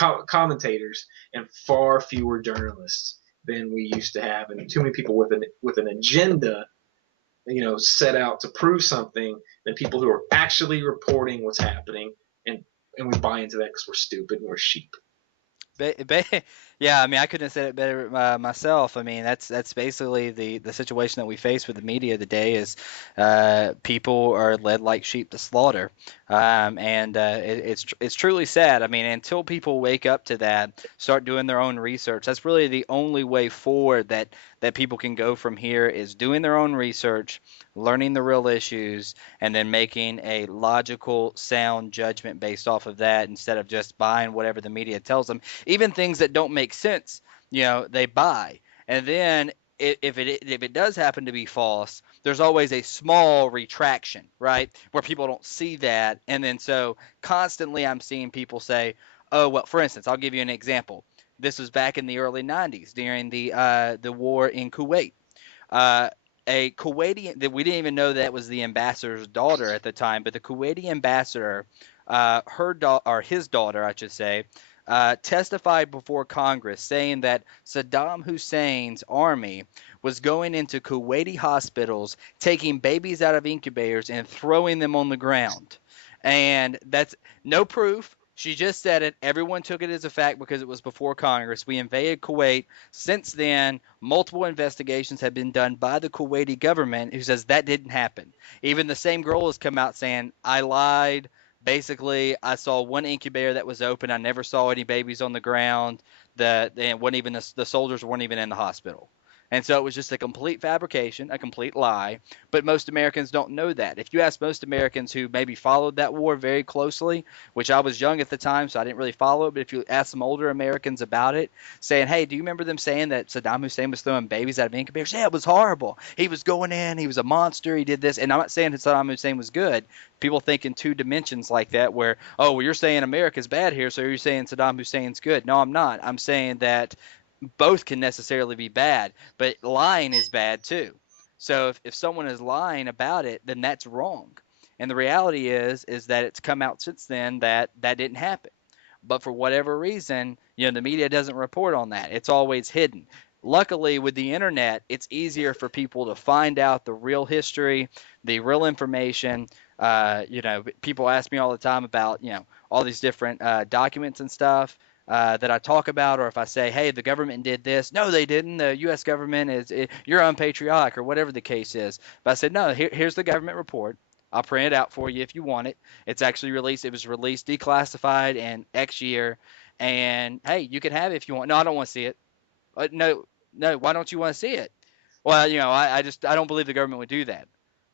them, commentators, and far fewer journalists than we used to have, and too many people with an agenda, set out to prove something, than people who are actually reporting what's happening, and we buy into that because we're stupid and we're sheep. Yeah, I mean, I couldn't have said it better myself. I mean, that's basically the situation that we face with the media today is people are led like sheep to slaughter, and it's truly sad. I mean, until people wake up to that, start doing their own research, that's really the only way forward that people can go from here is doing their own research, learning the real issues, and then making a logical, sound judgment based off of that instead of just buying whatever the media tells them. Even things that don't make sense, they buy. And then if it does happen to be false, there's always a small retraction, right, where people don't see that. And then so constantly I'm seeing people say, oh, well, for instance, I'll give you an example. This was back in the early 90s during the war in Kuwait. A Kuwaiti, that we didn't even know that was the ambassador's daughter at the time, but the Kuwaiti ambassador, his daughter, I should say, testified before Congress saying that Saddam Hussein's army was going into Kuwaiti hospitals, taking babies out of incubators and throwing them on the ground. And that's no proof, She just said it. Everyone took it as a fact because it was before Congress. We invaded Kuwait. Since then, multiple investigations have been done by the Kuwaiti government who says that didn't happen. Even the same girl has come out saying, I lied. Basically, I saw one incubator that was open. I never saw any babies on the ground. The soldiers weren't even in the hospital. And so it was just a complete fabrication, a complete lie. But most Americans don't know that. If you ask most Americans who maybe followed that war very closely, which I was young at the time, so I didn't really follow it, but if you ask some older Americans about it, saying, hey, do you remember them saying that Saddam Hussein was throwing babies out of incubators? Yeah, it was horrible. He was going in. He was a monster. He did this. And I'm not saying that Saddam Hussein was good. People think in two dimensions like that where, oh, well, you're saying America's bad here, so you're saying Saddam Hussein's good. No, I'm not. I'm saying that both can necessarily be bad, but lying is bad too. So if someone is lying about it, then that's wrong. And the reality is that it's come out since then that that didn't happen. But for whatever reason, the media doesn't report on that. It's always hidden. Luckily, with the internet, it's easier for people to find out the real history, the real information. People ask me all the time about, all these different documents and stuff that I talk about, or if I say, hey, the government did this. No, they didn't. The U.S. government you're unpatriotic, or whatever the case is. But I said, no, here's the government report. I'll print it out for you if you want it. It's actually released. It was released declassified in X year. And, hey, you can have it if you want. No, I don't want to see it. No, why don't you want to see it? Well, I don't believe the government would do that.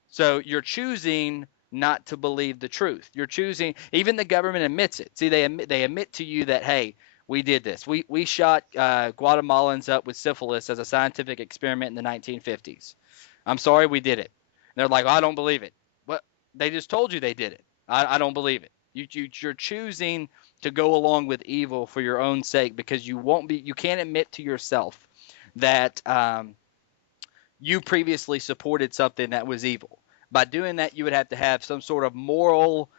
So you're choosing not to believe the truth. You're choosing, even the government admits it. See, they admit to you that, hey, we did this. We shot Guatemalans up with syphilis as a scientific experiment in the 1950s. I'm sorry, we did it. And they're like, I don't believe it. Well, they just told you they did it. I don't believe it. You're choosing to go along with evil for your own sake because you can't admit to yourself that you previously supported something that was evil. By doing that, you would have to have some sort of moral,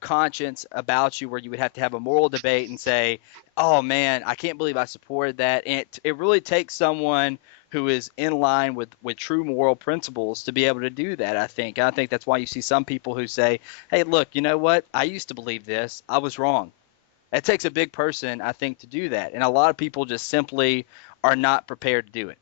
conscience about you, where you would have to have a moral debate and say, "Oh man, I can't believe I supported that." And it really takes someone who is in line with true moral principles to be able to do that. I think that's why you see some people who say, "Hey, look, you know what? I used to believe this. I was wrong." It takes a big person, I think, to do that, and a lot of people just simply are not prepared to do it.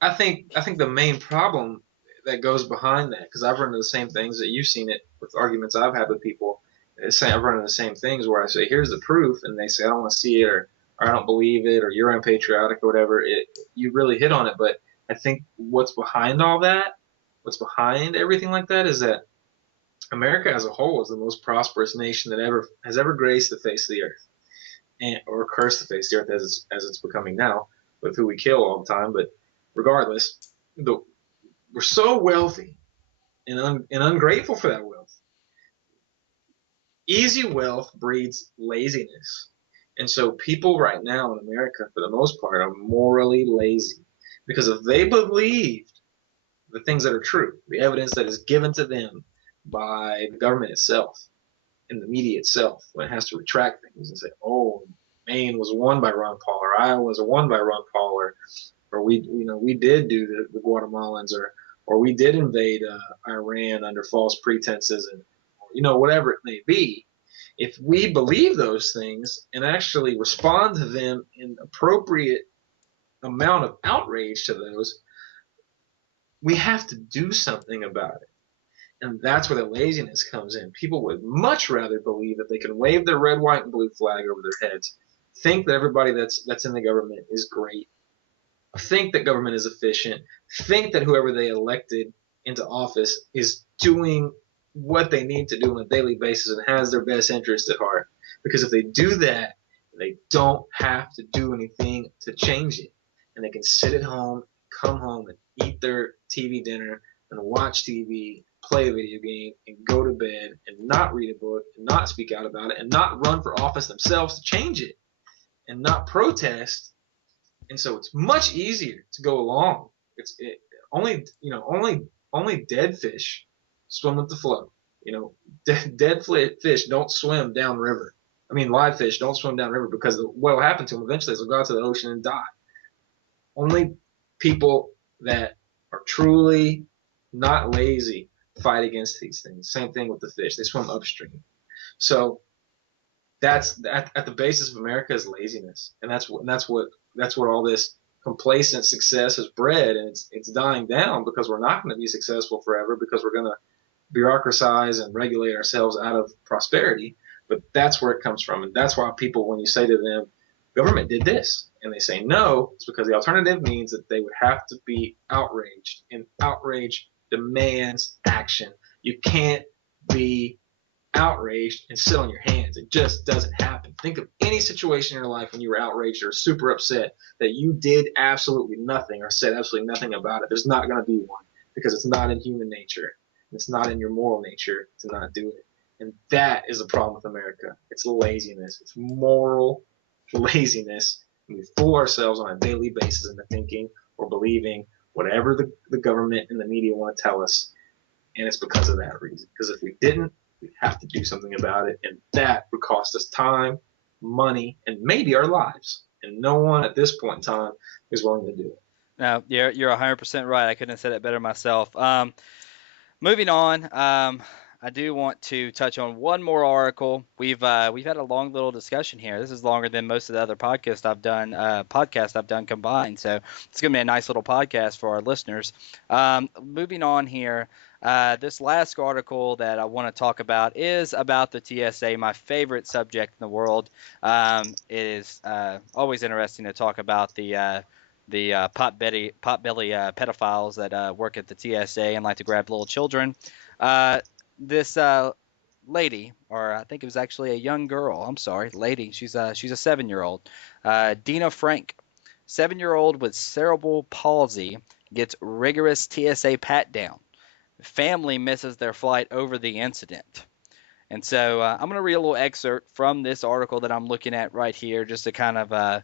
I think the main problem that goes behind that, because I've run into the same things that you've seen it with arguments I've had with people. I've run into the same things where I say, "Here's the proof," and they say, "I don't want to see it," or "I don't believe it," or "You're unpatriotic," or whatever. You really hit on it, but I think what's behind all that, what's behind everything like that, is that America as a whole is the most prosperous nation that has ever graced the face of the earth, or cursed the face of the earth as it's becoming now, with who we kill all the time. But regardless, we're so wealthy and ungrateful for that wealth. Easy wealth breeds laziness. And so people right now in America, for the most part, are morally lazy. Because if they believed the things that are true, the evidence that is given to them by the government itself and the media itself, when it has to retract things and say, oh, Maine was won by Ron Paul, or Iowa was won by Ron Paul, or we did do the Guatemalans, or we did invade Iran under false pretenses, and whatever it may be. If we believe those things and actually respond to them in appropriate amount of outrage to those, we have to do something about it. And that's where the laziness comes in. People would much rather believe that they can wave their red, white, and blue flag over their heads, think that everybody that's in the government is great, think that government is efficient, think that whoever they elected into office is doing what they need to do on a daily basis and has their best interest at heart. Because if they do that, they don't have to do anything to change it. And they can sit at home, come home, and eat their TV dinner and watch TV, play a video game, and go to bed, and not read a book, and not speak out about it, and not run for office themselves to change it, and not protest. And so it's much easier to go along. Only dead fish swim with the flow. Dead fish don't swim downriver. I mean, live fish don't swim downriver, because what will happen to them eventually is they'll go out to the ocean and die. Only people that are truly not lazy fight against these things. Same thing with the fish. They swim upstream. So that's at the basis of America is laziness, and that's what all this complacent success has bred, and it's dying down because we're not going to be successful forever because we're going to bureaucratize and regulate ourselves out of prosperity. But that's where it comes from, and that's why people, when you say to them, government did this, and they say no, it's because the alternative means that they would have to be outraged, and outrage demands action. You can't be outraged and sit on your hands. It just doesn't happen. Think of any situation in your life when you were outraged or super upset that you did absolutely nothing or said absolutely nothing about it. There's not going to be one because it's not in human nature. It's not in your moral nature to not do it. And that is the problem with America. It's laziness. It's moral laziness. And we fool ourselves on a daily basis into thinking or believing whatever the government and the media want to tell us. And it's because of that reason. Because if we didn't, we'd have to do something about it. And that would cost us time, money, and maybe our lives. And no one at this point in time is willing to do it. No, you're 100% right. I couldn't have said it better myself. Moving on, I do want to touch on one more article. We've had a long little discussion here. This is longer than most of the other podcasts I've done combined. So it's gonna be a nice little podcast for our listeners. Moving on here, this last article that I want to talk about is about the TSA, my favorite subject in the world. It is always interesting to talk about the potbelly pedophiles that work at the TSA and like to grab little children. This lady, or I think it was actually a young girl. I'm sorry, lady. She's a 7-year-old. Dina Frank, 7-year-old with cerebral palsy, gets rigorous TSA pat down. Family misses their flight over the incident. And so I'm going to read a little excerpt from this article that I'm looking at right here, just to kind of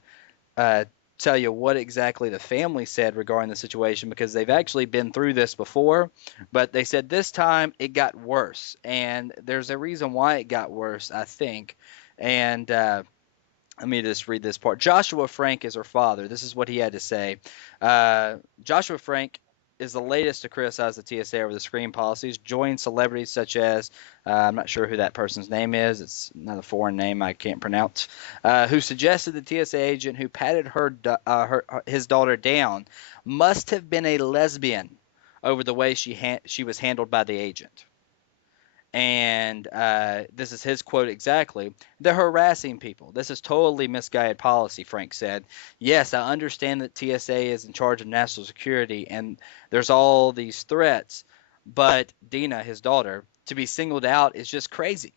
tell you what exactly the family said regarding the situation, because they've actually been through this before, but they said this time it got worse, and there's a reason why it got worse, I think. And let me just read this part. Joshua Frank is her father. This is what he had to say. Joshua Frank is the latest to criticize the TSA over the screen policies, joined celebrities such as, I'm not sure who that person's name is, it's another foreign name I can't pronounce, who suggested the TSA agent who patted his daughter down must have been a lesbian over the way she was handled by the agent. And this is his quote exactly. They're harassing people. This is totally misguided policy, Frank said. Yes, I understand that TSA is in charge of national security and there's all these threats. But Dina, his daughter, to be singled out is just crazy.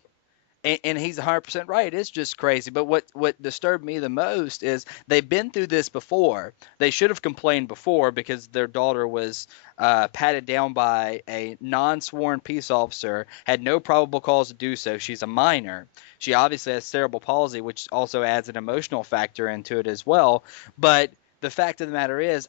And he's 100% right. It's just crazy. But what disturbed me the most is they've been through this before. They should have complained before because their daughter was patted down by a non-sworn peace officer, had no probable cause to do so. She's a minor. She obviously has cerebral palsy, which also adds an emotional factor into it as well. But the fact of the matter is,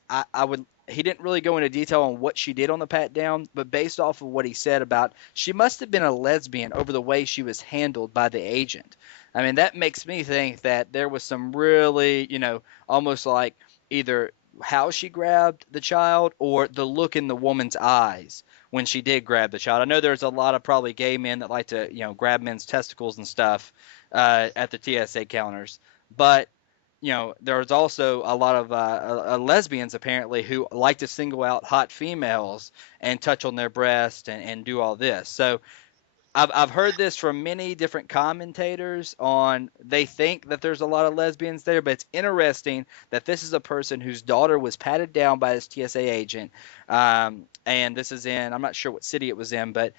he didn't really go into detail on what she did on the pat down, but based off of what he said about she must have been a lesbian over the way she was handled by the agent. I mean, that makes me think that there was some really, almost like either how she grabbed the child or the look in the woman's eyes when she did grab the child. I know there's a lot of probably gay men that like to, grab men's testicles and stuff at the TSA counters, but there's also a lot of lesbians apparently who like to single out hot females and touch on their breast and do all this. So I've heard this from many different commentators on they think that there's a lot of lesbians there, but it's interesting that this is a person whose daughter was patted down by this TSA agent. And this is in, I'm not sure what city it was in, but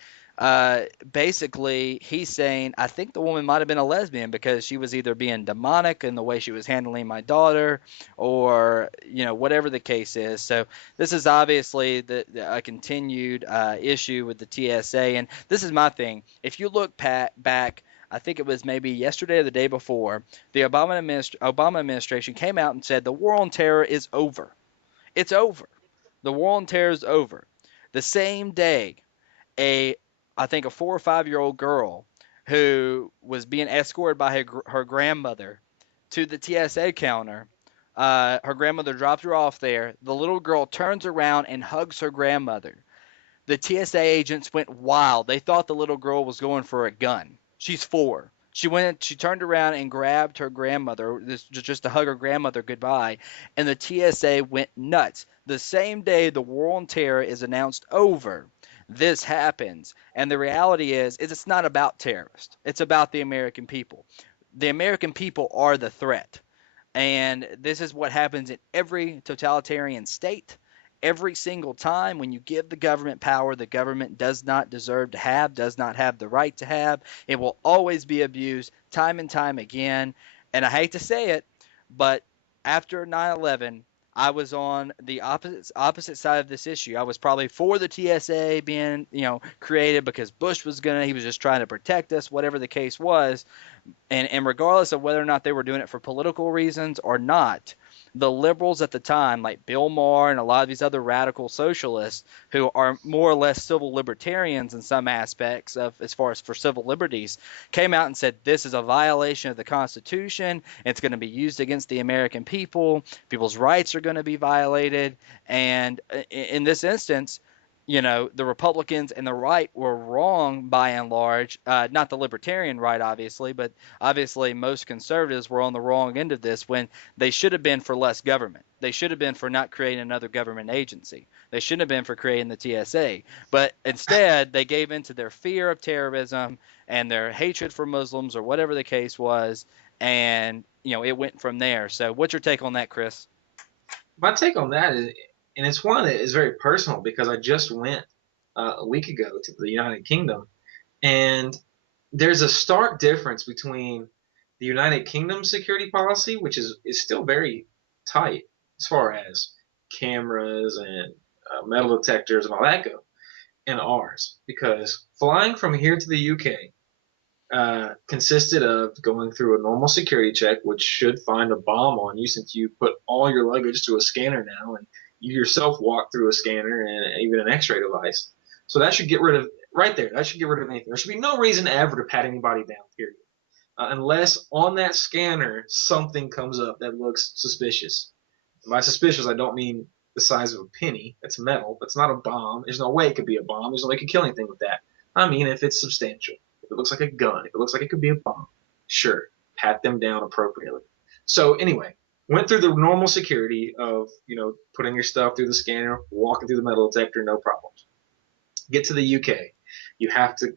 basically he's saying, I think the woman might have been a lesbian because she was either being demonic in the way she was handling my daughter or, whatever the case is. So this is obviously a continued issue with the TSA. And this is my thing. If you look back, I think it was maybe yesterday or the day before, the Obama administration came out and said the war on terror is over. It's over. The war on terror is over. The same day, I think a 4 or 5-year-old girl who was being escorted by her grandmother to the TSA counter. Her grandmother dropped her off there. The little girl turns around and hugs her grandmother. The TSA agents went wild. They thought the little girl was going for a gun. She's 4. She turned around and grabbed her grandmother, just to hug her grandmother goodbye, and the TSA went nuts. The same day the war on terror is announced over, this happens. And the reality is it's not about terrorists. It's about the American people. The American people are the threat. And this is what happens in every totalitarian state. Every single time when you give the government power the government does not deserve to have, does not have the right to have, it will always be abused time and time again. And I hate to say it, but after 9/11, I was on the opposite side of this issue. I was probably for the TSA being, created because Bush he was just trying to protect us, whatever the case was. And regardless of whether or not they were doing it for political reasons or not, the liberals at the time, like Bill Maher and a lot of these other radical socialists who are more or less civil libertarians in some aspects of as far as for civil liberties, came out and said this is a violation of the Constitution. It's going to be used against the American people. People's rights are going to be violated. And in this instance, the Republicans and the right were wrong by and large. Not the libertarian right, obviously, but obviously most conservatives were on the wrong end of this when they should have been for less government. They should have been for not creating another government agency. They shouldn't have been for creating the TSA. But instead, they gave in to their fear of terrorism and their hatred for Muslims or whatever the case was, and it went from there. So what's your take on that, Chris? My take on that is, and it's one that is very personal because I just went a week ago to the United Kingdom, and there's a stark difference between the United Kingdom security policy, which is still very tight as far as cameras and metal detectors and all that go, and ours. Because flying from here to the UK consisted of going through a normal security check, which should find a bomb on you since you put all your luggage through a scanner now, and you yourself walk through a scanner and even an x-ray device. So that should get rid of, right there, that should get rid of anything. There should be no reason ever to pat anybody down, period. Unless on that scanner something comes up that looks suspicious. And by suspicious, I don't mean the size of a penny. That's metal. That's not a bomb. There's no way it could be a bomb. There's no way it could kill anything with that. I mean, if it's substantial, if it looks like a gun, if it looks like it could be a bomb, sure, pat them down appropriately. So anyway, went through the normal security of, putting your stuff through the scanner, walking through the metal detector, no problems. Get to the UK. You have to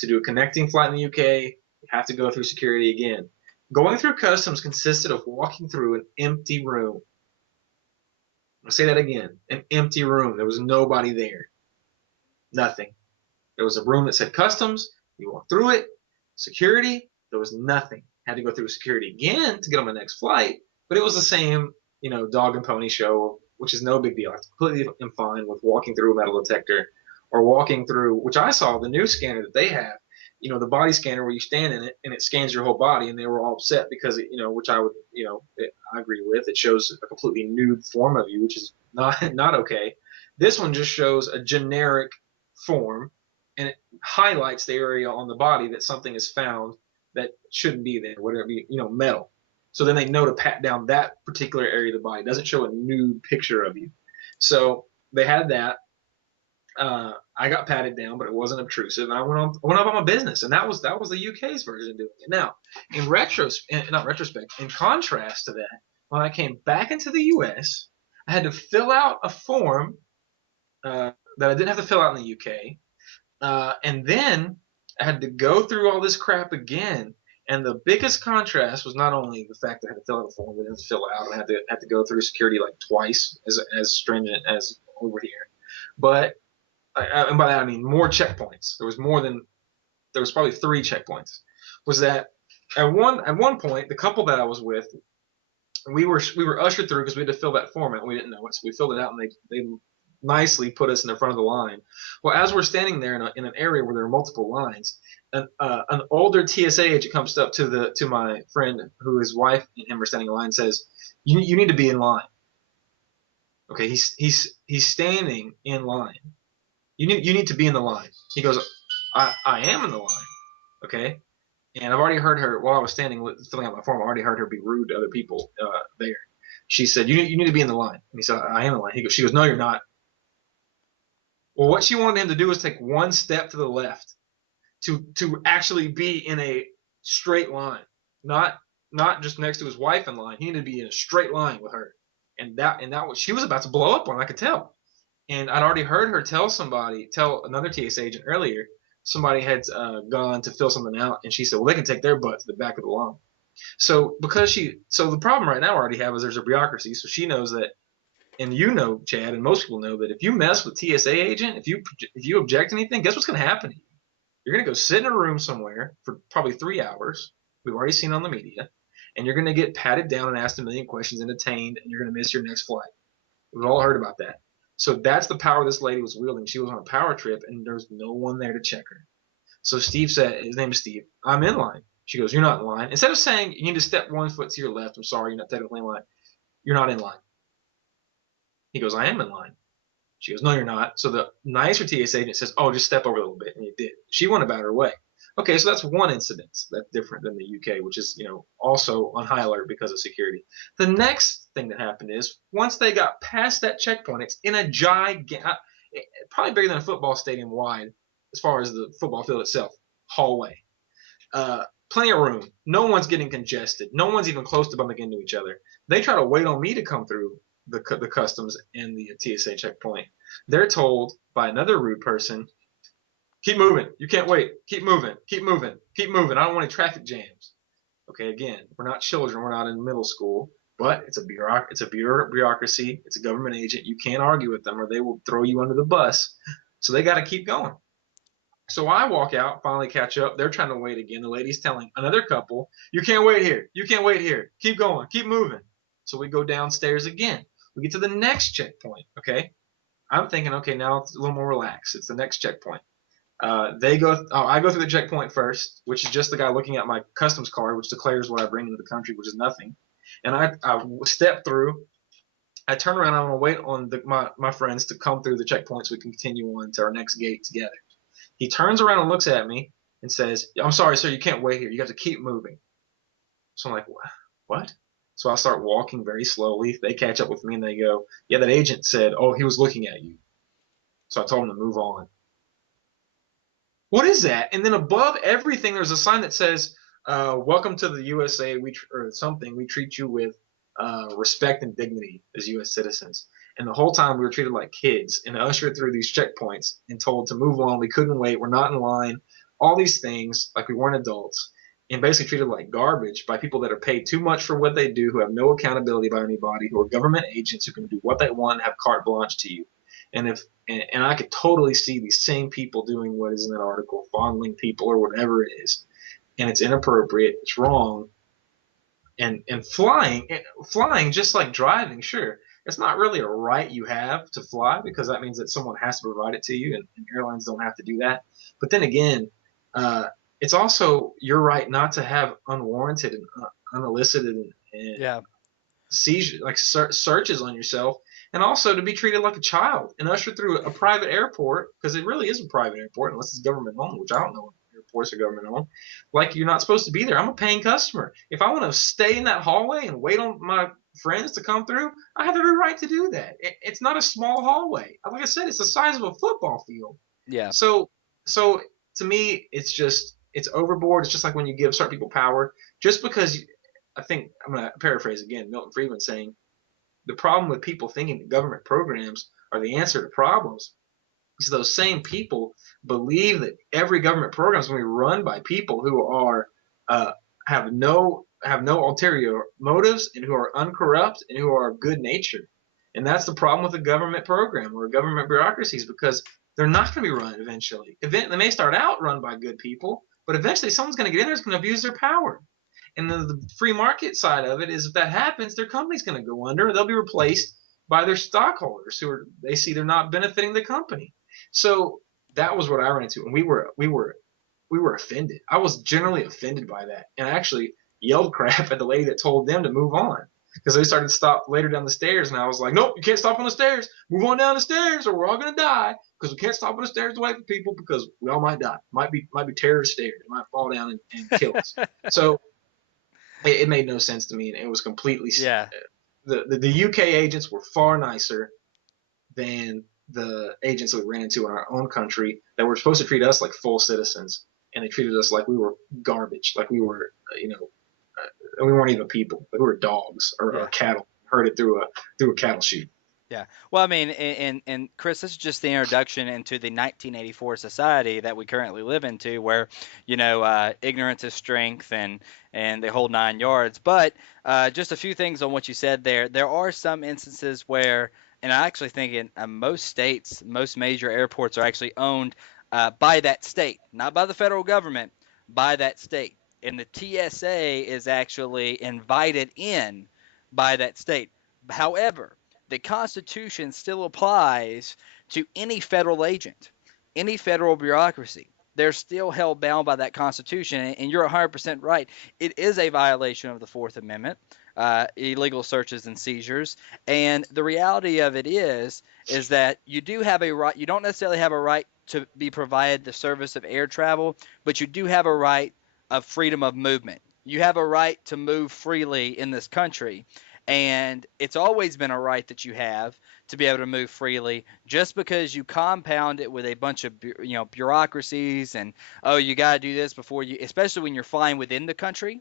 do a connecting flight in the UK, you have to go through security again. Going through customs consisted of walking through an empty room. I'll say that again, an empty room. There was nobody there. Nothing. There was a room that said customs. You walk through it. Security, there was nothing. Had to go through security again to get on my next flight. But it was the same, dog and pony show, which is no big deal. I completely am fine with walking through a metal detector or walking through, which I saw the new scanner that they have, the body scanner where you stand in it and it scans your whole body, and they were all upset because, which I would, I agree with. It shows a completely nude form of you, which is not okay. This one just shows a generic form, and it highlights the area on the body that something is found that shouldn't be there, whether it be, metal. So then they know to pat down that particular area of the body. It doesn't show a nude picture of you. So they had that. I got patted down, but it wasn't obtrusive, and I went up on my business, and that was the UK's version of doing it. Now, in contrast to that, when I came back into the US, I had to fill out a form that I didn't have to fill out in the UK, and then I had to go through all this crap again. And the biggest contrast was not only the fact that I had to fill out a form, but I had to fill out, and I had to go through security like twice, as stringent as over here, but and by that I mean more checkpoints. There was probably 3 checkpoints. Was that at one point the couple that I was with, we were ushered through because we had to fill that form out and we didn't know it, so we filled it out and they nicely put us in the front of the line. Well, as we're standing there in an area where there are multiple lines, an older TSA agent comes up to my friend who his wife and him are standing in line and says, "You need to be in line." Okay, he's standing in line. You need to be in the line. He goes, I am in the line. Okay, and I've already heard her while I was standing filling out my form. I already heard her be rude to other people there. She said, "You need to be in the line." And he said, "I am in the line." She goes, "No, you're not." Well, what she wanted him to do was take one step to the left to actually be in a straight line, not just next to his wife in line. He needed to be in a straight line with her, and that was she was about to blow up on. I could tell, and I'd already heard her tell another TSA agent earlier. Somebody had gone to fill something out, and she said, "Well, they can take their butt to the back of the line." So so the problem right now I already have is there's a bureaucracy. So she knows that, and you know, Chad, and most people know that if you mess with TSA agent, if you object to anything, guess what's going to happen to you? You're going to go sit in a room somewhere for probably 3 hours. We've already seen on the media, and you're going to get patted down and asked a million questions and detained, and you're going to miss your next flight. We've all heard about that. So that's the power this lady was wielding. She was on a power trip, and there's no one there to check her. So Steve said, his name is Steve, "I'm in line." She goes, "You're not in line." Instead of saying, "You need to step 1 foot to your left, I'm sorry, you're not technically in line," "You're not in line." He goes, "I am in line." She goes, "No, you're not." So the nicer TSA agent says, "Oh, just step over a little bit," and he did. She went about her way. Okay, so that's one incident that's different than the UK, which is, also on high alert because of security. The next thing that happened is once they got past that checkpoint, it's in a probably bigger than a football stadium wide as far as the football field itself, hallway. Plenty of room. No one's getting congested. No one's even close to bumping into each other. They try to wait on me to come through the customs and the TSA checkpoint. They're told by another rude person, "Keep moving. You can't wait. Keep moving. Keep moving. Keep moving. I don't want any traffic jams." Okay, again, we're not children. We're not in middle school, but it's a bureaucracy. It's a government agent. You can't argue with them or they will throw you under the bus. So they got to keep going. So I walk out, finally catch up. They're trying to wait again. The lady's telling another couple, "You can't wait here. You can't wait here. Keep going. Keep moving." So we go downstairs again. We get to the next checkpoint, okay? I'm thinking, okay, now it's a little more relaxed. It's the next checkpoint. I go through the checkpoint first, which is just the guy looking at my customs card, which declares what I bring into the country, which is nothing. And I step through. I turn around. I want to wait on my friends to come through the checkpoint so we can continue on to our next gate together. He turns around and looks at me and says, "I'm sorry, sir, you can't wait here. You have to keep moving." So I'm like, "What?" So I start walking very slowly. They catch up with me and they go, "Yeah, that agent said, oh, he was looking at you." So I told him to move on. What is that? And then above everything, there's a sign that says, "Welcome to the USA," or something. "We treat you with respect and dignity as U.S. citizens." And the whole time we were treated like kids and ushered through these checkpoints and told to move on. We couldn't wait. We're not in line. All these things, like we weren't adults, and basically treated like garbage by people that are paid too much for what they do, who have no accountability by anybody, who are government agents who can do what they want and have carte blanche to you. And I could totally see these same people doing what is in that article, fondling people or whatever it is, and it's inappropriate. It's wrong. And flying just like driving, sure, it's not really a right you have to fly because that means that someone has to provide it to you, and airlines don't have to do that. But then again, it's also your right not to have unwarranted and unelicited and seizure, like searches on yourself, and also to be treated like a child and ushered through a private airport, because it really is a private airport unless it's government owned, which I don't know if airports are government owned. Like, you're not supposed to be there. I'm a paying customer. If I want to stay in that hallway and wait on my friends to come through, I have every right to do that. It's not a small hallway. Like I said, it's the size of a football field. Yeah. So to me, it's overboard. It's just like when you give certain people power, just because I think, I'm going to paraphrase again, Milton Friedman saying, the problem with people thinking that government programs are the answer to problems is those same people believe that every government program is going to be run by people who are have no ulterior motives and who are uncorrupt and who are good natured. And that's the problem with a government program or government bureaucracies, because they're not going to be run eventually. They may start out run by good people, but eventually someone's going to get in there that's going to abuse their power. And the free market side of it is, if that happens, their company's going to go under. They'll be replaced by their stockholders they see they're not benefiting the company. So that was what I ran into, and we were offended. I was generally offended by that, and I actually yelled crap at the lady that told them to move on, because they started to stop later down the stairs, and I was like, "Nope, you can't stop on the stairs. Move on down the stairs, or we're all going to die, because we can't stop on the stairs to wait for people, because we all might die. Might be terrorist stairs. It might fall down and kill us." So it made no sense to me, and it was completely the UK agents were far nicer than the agents that we ran into in our own country that were supposed to treat us like full citizens. and they treated us like we were garbage, like we were, we weren't even people, like we were dogs or cattle herded through a cattle chute. Yeah. Well, I mean, and Chris, this is just the introduction into the 1984 society that we currently live into, where, ignorance is strength and the whole 9 yards. But just a few things on what you said there. There are some instances where, and I actually think in most states, most major airports are actually owned by that state, not by the federal government, by that state. And the TSA is actually invited in by that state. However, the Constitution still applies to any federal agent, any federal bureaucracy. They're still held bound by that Constitution, and you're 100% right. It is a violation of the Fourth Amendment, illegal searches and seizures. And the reality of it is that you do have a right. You don't necessarily have a right to be provided the service of air travel, but you do have a right of freedom of movement. You have a right to move freely in this country. And it's always been a right that you have to be able to move freely. Just because you compound it with a bunch of bureaucracies and, oh, you got to do this before you, especially when you're flying within the country.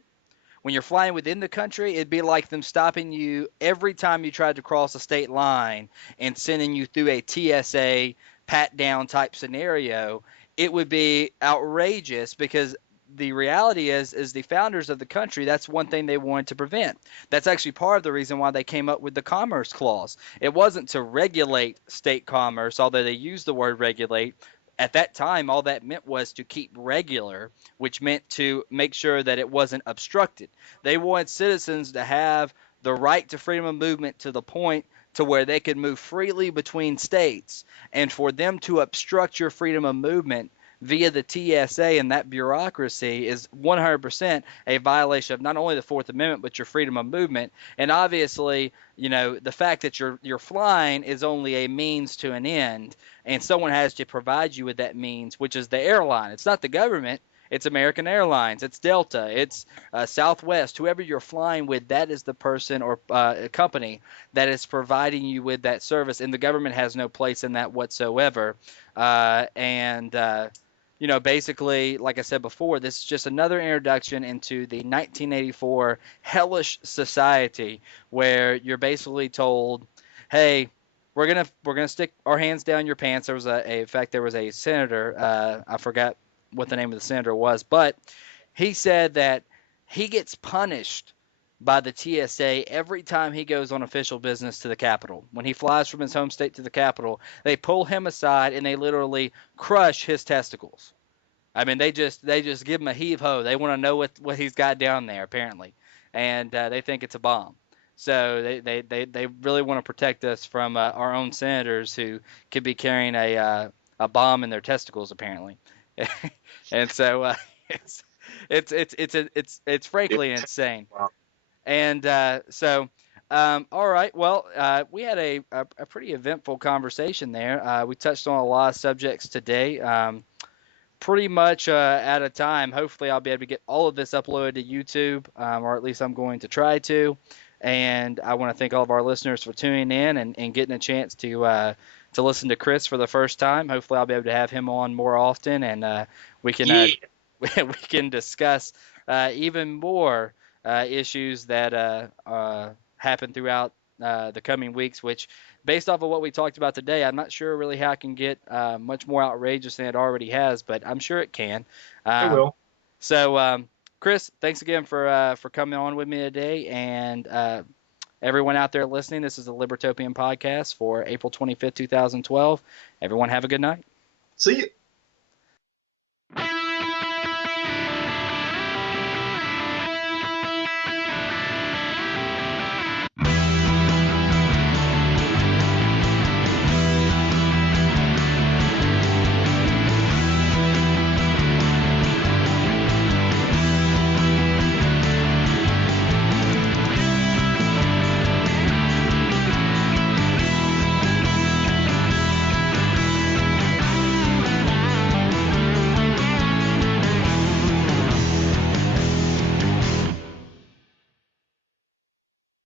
When you're flying within the country, it'd be like them stopping you every time you tried to cross a state line and sending you through a TSA pat down type scenario. It would be outrageous, because the reality is the founders of the country, that's one thing they wanted to prevent. That's actually part of the reason why they came up with the Commerce Clause. It wasn't to regulate state commerce, although they used the word regulate. At that time, all that meant was to keep regular, which meant to make sure that it wasn't obstructed. They wanted citizens to have the right to freedom of movement to the point to where they could move freely between states. And for them to obstruct your freedom of movement via the TSA and that bureaucracy is 100% a violation of not only the Fourth Amendment, but your freedom of movement. And obviously, the fact that you're flying is only a means to an end, and someone has to provide you with that means, which is the airline. It's not the government. It's American Airlines. It's Delta. It's Southwest. Whoever you're flying with, that is the person or company that is providing you with that service, and the government has no place in that whatsoever. Basically, like I said before, this is just another introduction into the 1984 hellish society, where you're basically told, "Hey, we're gonna stick our hands down your pants." There was in fact, there was a senator, I forgot what the name of the senator was, but he said that he gets punished by the TSA every time he goes on official business to the Capitol. When he flies from his home state to the Capitol, they pull him aside and they literally crush his testicles. I mean, they just give him a heave-ho. They want to know what he's got down there, apparently, and they think it's a bomb. So they really want to protect us from our own senators who could be carrying a bomb in their testicles, apparently. And so it's frankly insane. Wow. And all right. Well, we had a pretty eventful conversation there. We touched on a lot of subjects today. Pretty much at a time. Hopefully, I'll be able to get all of this uploaded to YouTube, or at least I'm going to try to. And I want to thank all of our listeners for tuning in and getting a chance to listen to Chris for the first time. Hopefully, I'll be able to have him on more often, and we can we can discuss even more issues that happen throughout the coming weeks, which, based off of what we talked about today, I'm not sure really how I can get much more outrageous than it already has, but I'm sure it can. It will. So, Chris, thanks again for coming on with me today, and everyone out there listening, this is the Libertopian podcast for April 25th, 2012. Everyone have a good night. See you.